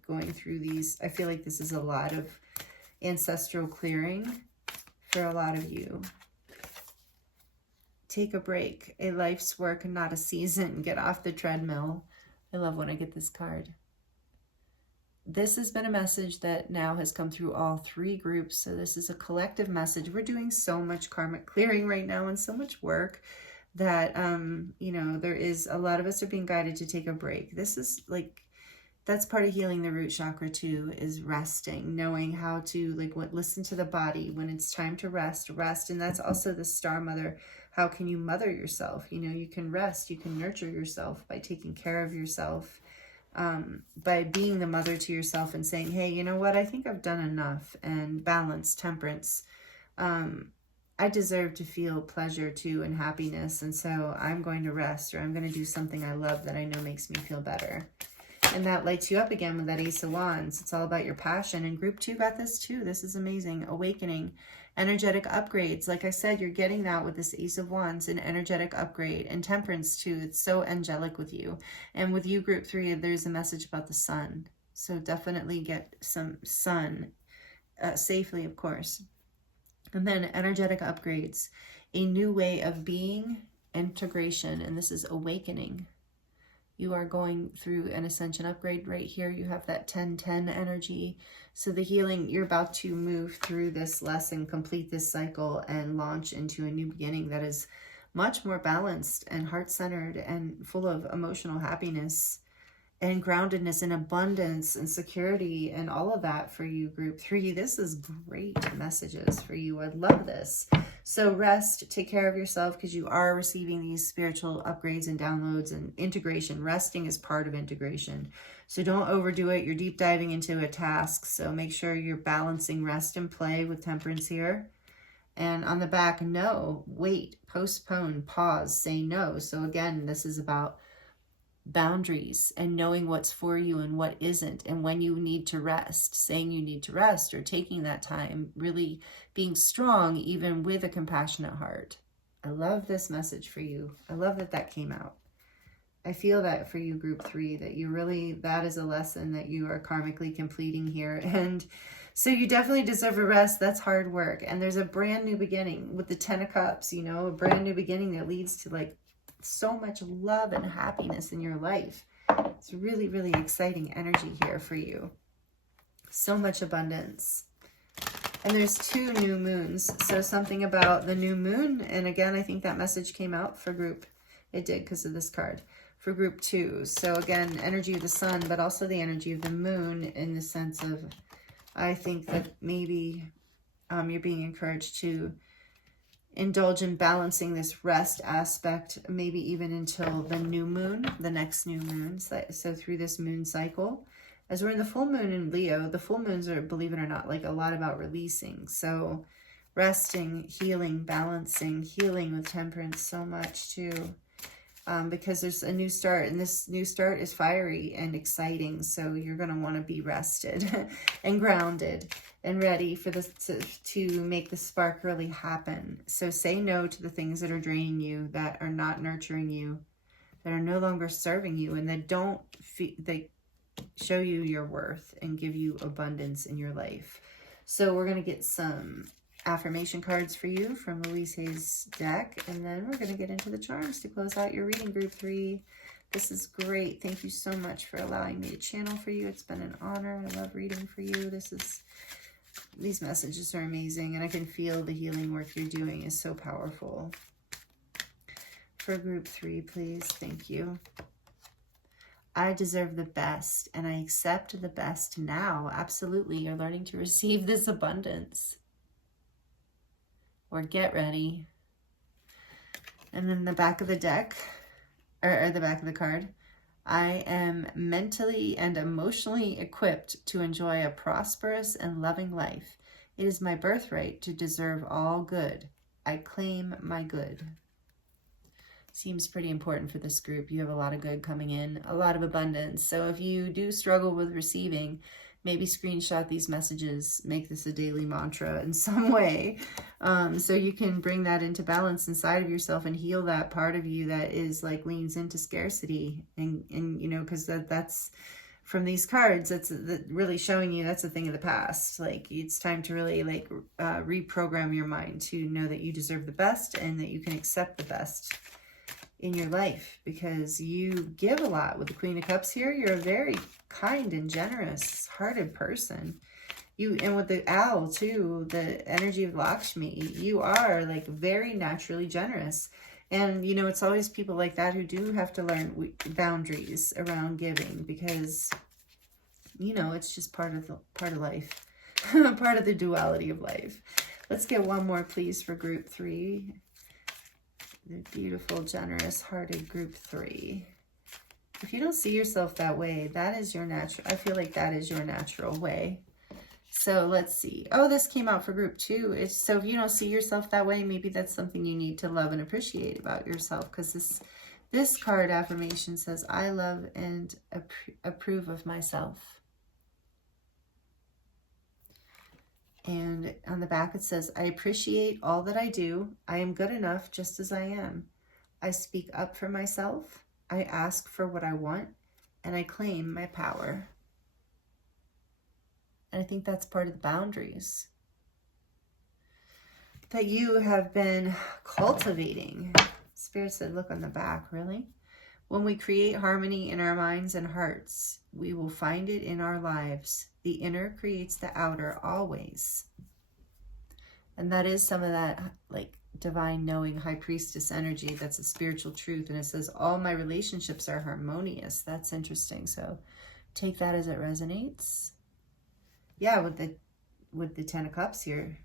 going through these, I feel like this is a lot of ancestral clearing for a lot of you. Take a break, a life's work, not a season. Get off the treadmill. I love when I get this card. This has been a message that now has come through all 3 groups. So this is a collective message. We're doing so much karmic clearing right now and so much work that, you know, there is a lot of us are being guided to take a break. This is like, that's part of healing the root chakra too, is resting, knowing how to listen to the body when it's time to rest. And that's also the Star Mother. How can you mother yourself? You know, you can rest, you can nurture yourself by taking care of yourself. By being the mother to yourself and saying, hey, you know what, I think I've done enough, and balance, temperance. I deserve to feel pleasure too and happiness, and so I'm going to rest, or I'm going to do something I love that I know makes me feel better. And that lights you up again with that Ace of Wands. It's all about your passion. And group 2 got this too. This is amazing. Awakening, energetic upgrades. Like I said, you're getting that with this Ace of Wands, an energetic upgrade. And Temperance too. It's so angelic with you. And with you, group 3, there's a message about the sun. So definitely get some sun safely, of course. And then energetic upgrades, a new way of being, integration. And this is awakening. You are going through an ascension upgrade right here. You have that 10-10 energy. So the healing, you're about to move through this lesson, complete this cycle, and launch into a new beginning that is much more balanced and heart-centered and full of emotional happiness and groundedness and abundance and security and all of that for you, group 3. This is great messages for you. I love this. So rest, take care of yourself, because you are receiving these spiritual upgrades and downloads and integration. Resting is part of integration. So don't overdo it. You're deep diving into a task. So make sure you're balancing rest and play with Temperance here. And on the back, no, wait, postpone, pause, say no. So again, this is about boundaries and knowing what's for you and what isn't, and when you need to rest, saying you need to rest, or taking that time, really being strong even with a compassionate heart. I love this message for you. I love that that came out. I feel that for you, group 3, that you really, that is a lesson that you are karmically completing here. And so you definitely deserve a rest. That's hard work. And there's a brand new beginning with the 10 of Cups, you know, a brand new beginning that leads to like so much love and happiness in your life. It's really, really exciting energy here for you. So much abundance. And there's 2 new moons. So something about the new moon. And again, I think that message came out for group. It did because of this card. For group 2. So again, energy of the sun, but also the energy of the moon, in the sense of, I think that maybe you're being encouraged to indulge in balancing this rest aspect, maybe even until the new moon, the next new moon. So through this moon cycle, as we're in the full moon in Leo, the full moons are, believe it or not, like a lot about releasing. So resting, healing, balancing, healing with Temperance so much too. Because there's a new start, and this new start is fiery and exciting. So you're going to want to be rested and grounded and ready for this to make the spark really happen. So say no to the things that are draining you, that are not nurturing you, that are no longer serving you, and that don't they show you your worth and give you abundance in your life. So we're going to get some affirmation cards for you from Louise Hay's deck, and then we're going to get into the charms to close out your reading, group 3. This is great. Thank you so much for allowing me to channel for you. It's been an honor. I love reading for you. These messages are amazing, and I can feel the healing work you're doing is so powerful. For group 3, please. Thank you. I deserve the best, and I accept the best now. Absolutely. You're learning to receive this abundance. Or get ready. And then the back of the deck, or the back of the card, I am mentally and emotionally equipped to enjoy a prosperous and loving life. It is my birthright to deserve all good. I claim my good. Seems pretty important for this group. You have a lot of good coming in, a lot of abundance. So if you do struggle with receiving, maybe screenshot these messages, make this a daily mantra in some way, so you can bring that into balance inside of yourself and heal that part of you that is like leans into scarcity. And you know, because that's from these cards, that's really showing you that's a thing of the past. Like, it's time to really like reprogram your mind to know that you deserve the best and that you can accept the best in your life, because you give a lot. With the Queen of Cups here, you're a very kind and generous hearted person. And with the owl too, the energy of Lakshmi, you are like very naturally generous. And you know, it's always people like that who do have to learn boundaries around giving, because you know, it's just part of life. Part of the duality of life. Let's get one more please for group 3. The beautiful, generous hearted group 3. If you don't see yourself that way, that is your natural, I feel like that is your natural way. So let's see. Oh, this came out for group 2. So if you don't see yourself that way, maybe that's something you need to love and appreciate about yourself, because this card affirmation says, I love and approve of myself. And on the back it says, I appreciate all that I do. I am good enough just as I am. I speak up for myself. I ask for what I want, and I claim my power. And I think that's part of the boundaries that you have been cultivating. Spirit said, look on the back, really? When we create harmony in our minds and hearts, we will find it in our lives. The inner creates the outer always. And that is some of that like divine knowing high priestess energy. That's a spiritual truth. And it says, all my relationships are harmonious. That's interesting. So take that as it resonates. Yeah, with the 10 of Cups here,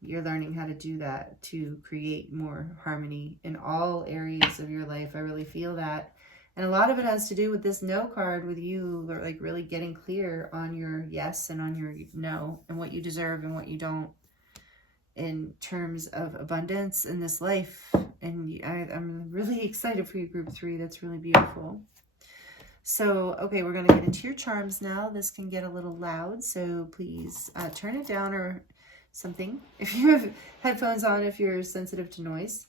you're learning how to do that, to create more harmony in all areas of your life. I really feel that. And a lot of it has to do with this no card, with you like really getting clear on your yes and on your no, and what you deserve and what you don't in terms of abundance in this life. And I'm really excited for you, group 3. That's really beautiful. So, okay, we're going to get into your charms now. This can get a little loud, so please turn it down or something if you have headphones on, if you're sensitive to noise.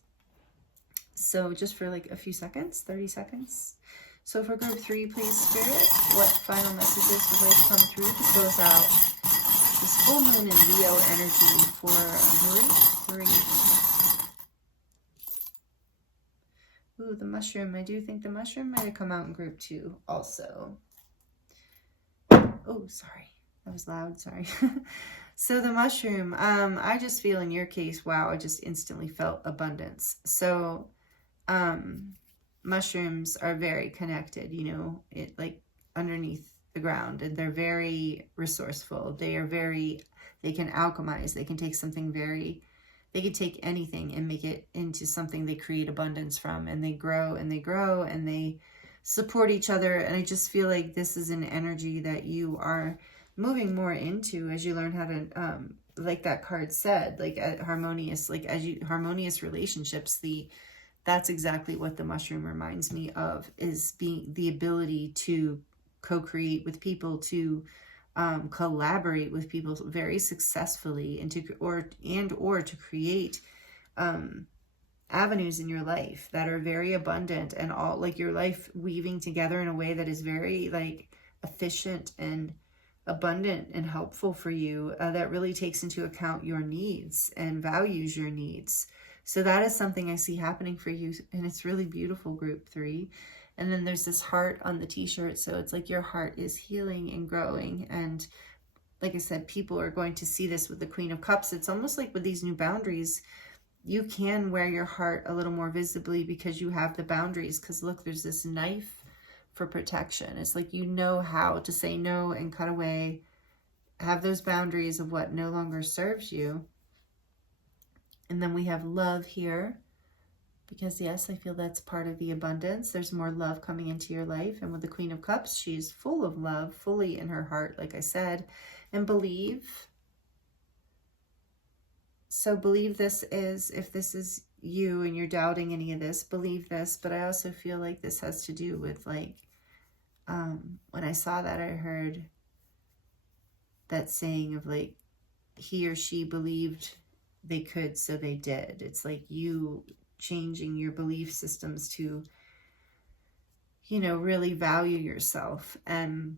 So just for like a few seconds, 30 seconds. So for group 3, please, Spirit, what final messages would like to come through to close out this full moon in Leo energy for group 3? Ooh, the mushroom. I do think the mushroom might have come out in group 2 also. Oh, sorry. That was loud. Sorry. So the mushroom, I just feel in your case, wow, I just instantly felt abundance. So mushrooms are very connected, you know, it like underneath the ground, and they're very resourceful. They can alchemize. They can take something they can take anything and make it into something they create abundance from, and they grow and they grow and they support each other. And I just feel like this is an energy that you are moving more into as you learn how to, like that card said, like harmonious, like harmonious relationships. That's exactly what the mushroom reminds me of, is being the ability to co-create with people, to collaborate with people very successfully, and to create avenues in your life that are very abundant, and all like your life weaving together in a way that is very like efficient and abundant and helpful for you, that really takes into account your needs and values your needs. So that is something I see happening for you, and it's really beautiful, group 3. And then there's this heart on the t-shirt, so it's like your heart is healing and growing. And like I said, people are going to see this with the Queen of Cups. It's almost like with these new boundaries, you can wear your heart a little more visibly because you have the boundaries. Because look, there's this knife for protection. It's like you know how to say no and cut away, have those boundaries of what no longer serves you. And then we have love here, because yes, I feel that's part of the abundance. There's more love coming into your life. And with the Queen of Cups, she's full of love, fully in her heart, like I said. And believe. So believe this is, if this is you and you're doubting any of this, believe this. But I also feel like this has to do with like, when I saw that, I heard that saying of like, he or she believed they could, so they did. It's like you changing your belief systems to, you know, really value yourself and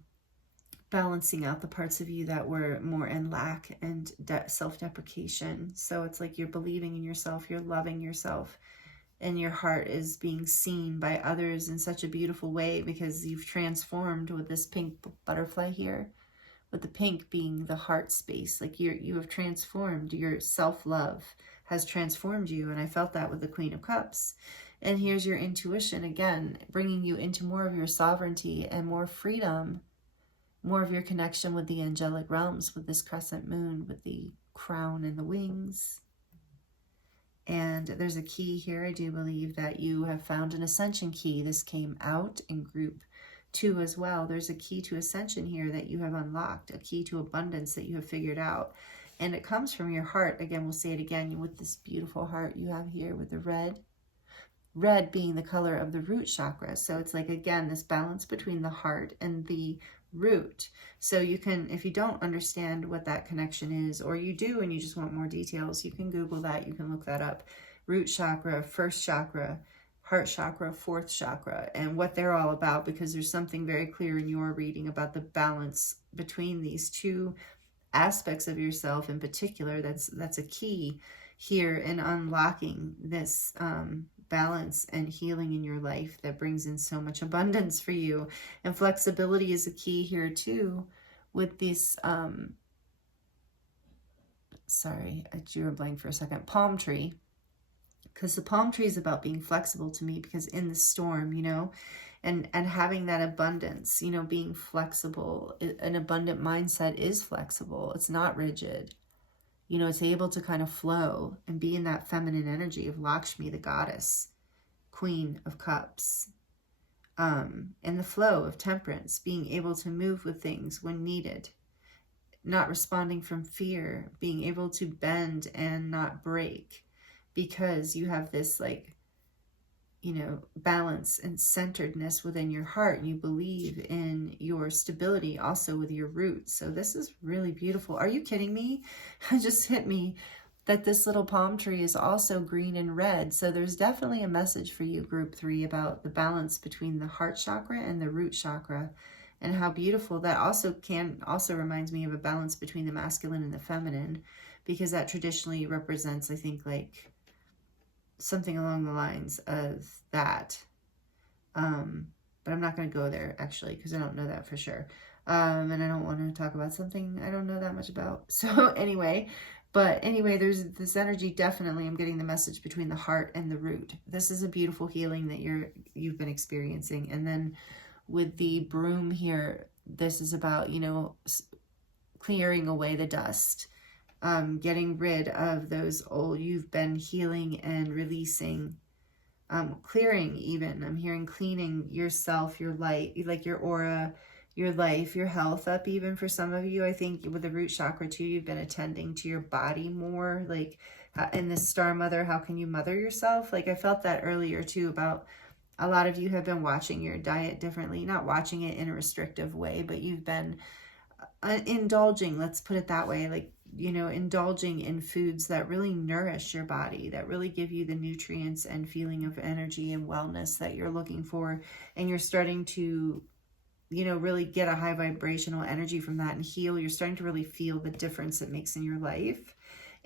balancing out the parts of you that were more in lack and self-deprecation. So it's like you're believing in yourself, you're loving yourself, and your heart is being seen by others in such a beautiful way because you've transformed with this pink butterfly here, with the pink being the heart space. Like you have transformed. Your self-love has transformed you. And I felt that with the Queen of Cups. And here's your intuition again, bringing you into more of your sovereignty and more freedom, more of your connection with the angelic realms, with this crescent moon, with the crown and the wings. And there's a key here. I do believe that you have found an ascension key. This came out in group 2 as well. There's a key to ascension here that you have unlocked, a key to abundance that you have figured out. And it comes from your heart. Again, we'll say it again, with this beautiful heart you have here with the red. Red being the color of the root chakra. So it's like, again, this balance between the heart and the root. So you can, if you don't understand what that connection is, or you do and you just want more details, you can Google that, you can look that up. Root chakra, first chakra, heart chakra, fourth chakra, and what they're all about, because there's something very clear in your reading about the balance between these two aspects of yourself in particular. That's a key here in unlocking this balance and healing in your life that brings in so much abundance for you. And flexibility is a key here too, with this sorry, I drew a blank for a second, palm tree. Because the palm tree is about being flexible to me, because in the storm, you know, and having that abundance, you know, being flexible. An abundant mindset is flexible. It's not rigid. You know, it's able to kind of flow and be in that feminine energy of Lakshmi, the goddess, Queen of Cups, and the flow of temperance, being able to move with things when needed, not responding from fear, being able to bend and not break, because you have this, like, you know, balance and centeredness within your heart. You believe in your stability also with your roots. So this is really beautiful. Are you kidding me? It just hit me that this little palm tree is also green and red. So there's definitely a message for you, group 3, about the balance between the heart chakra and the root chakra, and how beautiful that also reminds me of a balance between the masculine and the feminine, because that traditionally represents, I think, like something along the lines of that. But I'm not going to go there actually, because I don't know that for sure. And I don't want to talk about something I don't know that much about. So anyway, there's this energy. Definitely, I'm getting the message between the heart and the root. This is a beautiful healing that you've been experiencing. And then with the broom here, this is about, you know, clearing away the dust, getting rid of those old, you've been healing and releasing, clearing even. I'm hearing cleaning yourself, your light, like your aura, your life, your health up even for some of you. I think with the root chakra too, you've been attending to your body more, like in this star mother, how can you mother yourself? Like I felt that earlier too, about a lot of you have been watching your diet differently, not watching it in a restrictive way, but you've been indulging, let's put it that way, like, you know, indulging in foods that really nourish your body, that really give you the nutrients and feeling of energy and wellness that you're looking for. And you're starting to, you know, really get a high vibrational energy from that and heal. You're starting to really feel the difference it makes in your life.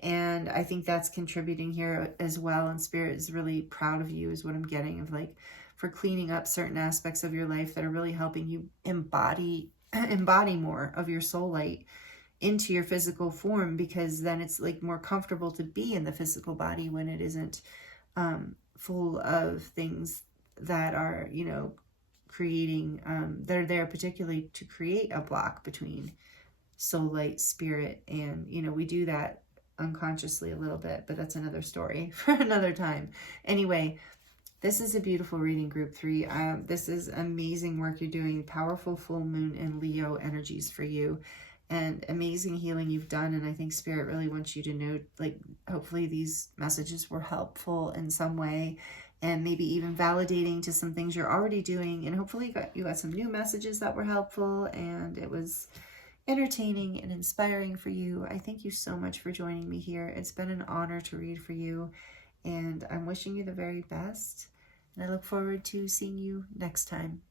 And I think that's contributing here as well. And Spirit is really proud of you, is what I'm getting, of like, for cleaning up certain aspects of your life that are really helping you embody more of your soul light into your physical form, because then it's like more comfortable to be in the physical body when it isn't full of things that are, you know, creating, that are there particularly to create a block between soul light, spirit. And, you know, we do that unconsciously a little bit, but that's another story for another time. Anyway, this is a beautiful reading, group 3. This is amazing work you're doing. Powerful full moon and Leo energies for you, and amazing healing you've done. And I think Spirit really wants you to know, like, hopefully these messages were helpful in some way, and maybe even validating to some things you're already doing. And hopefully you got some new messages that were helpful, and it was entertaining and inspiring for you. I thank you so much for joining me here. It's been an honor to read for you, and I'm wishing you the very best. And I look forward to seeing you next time.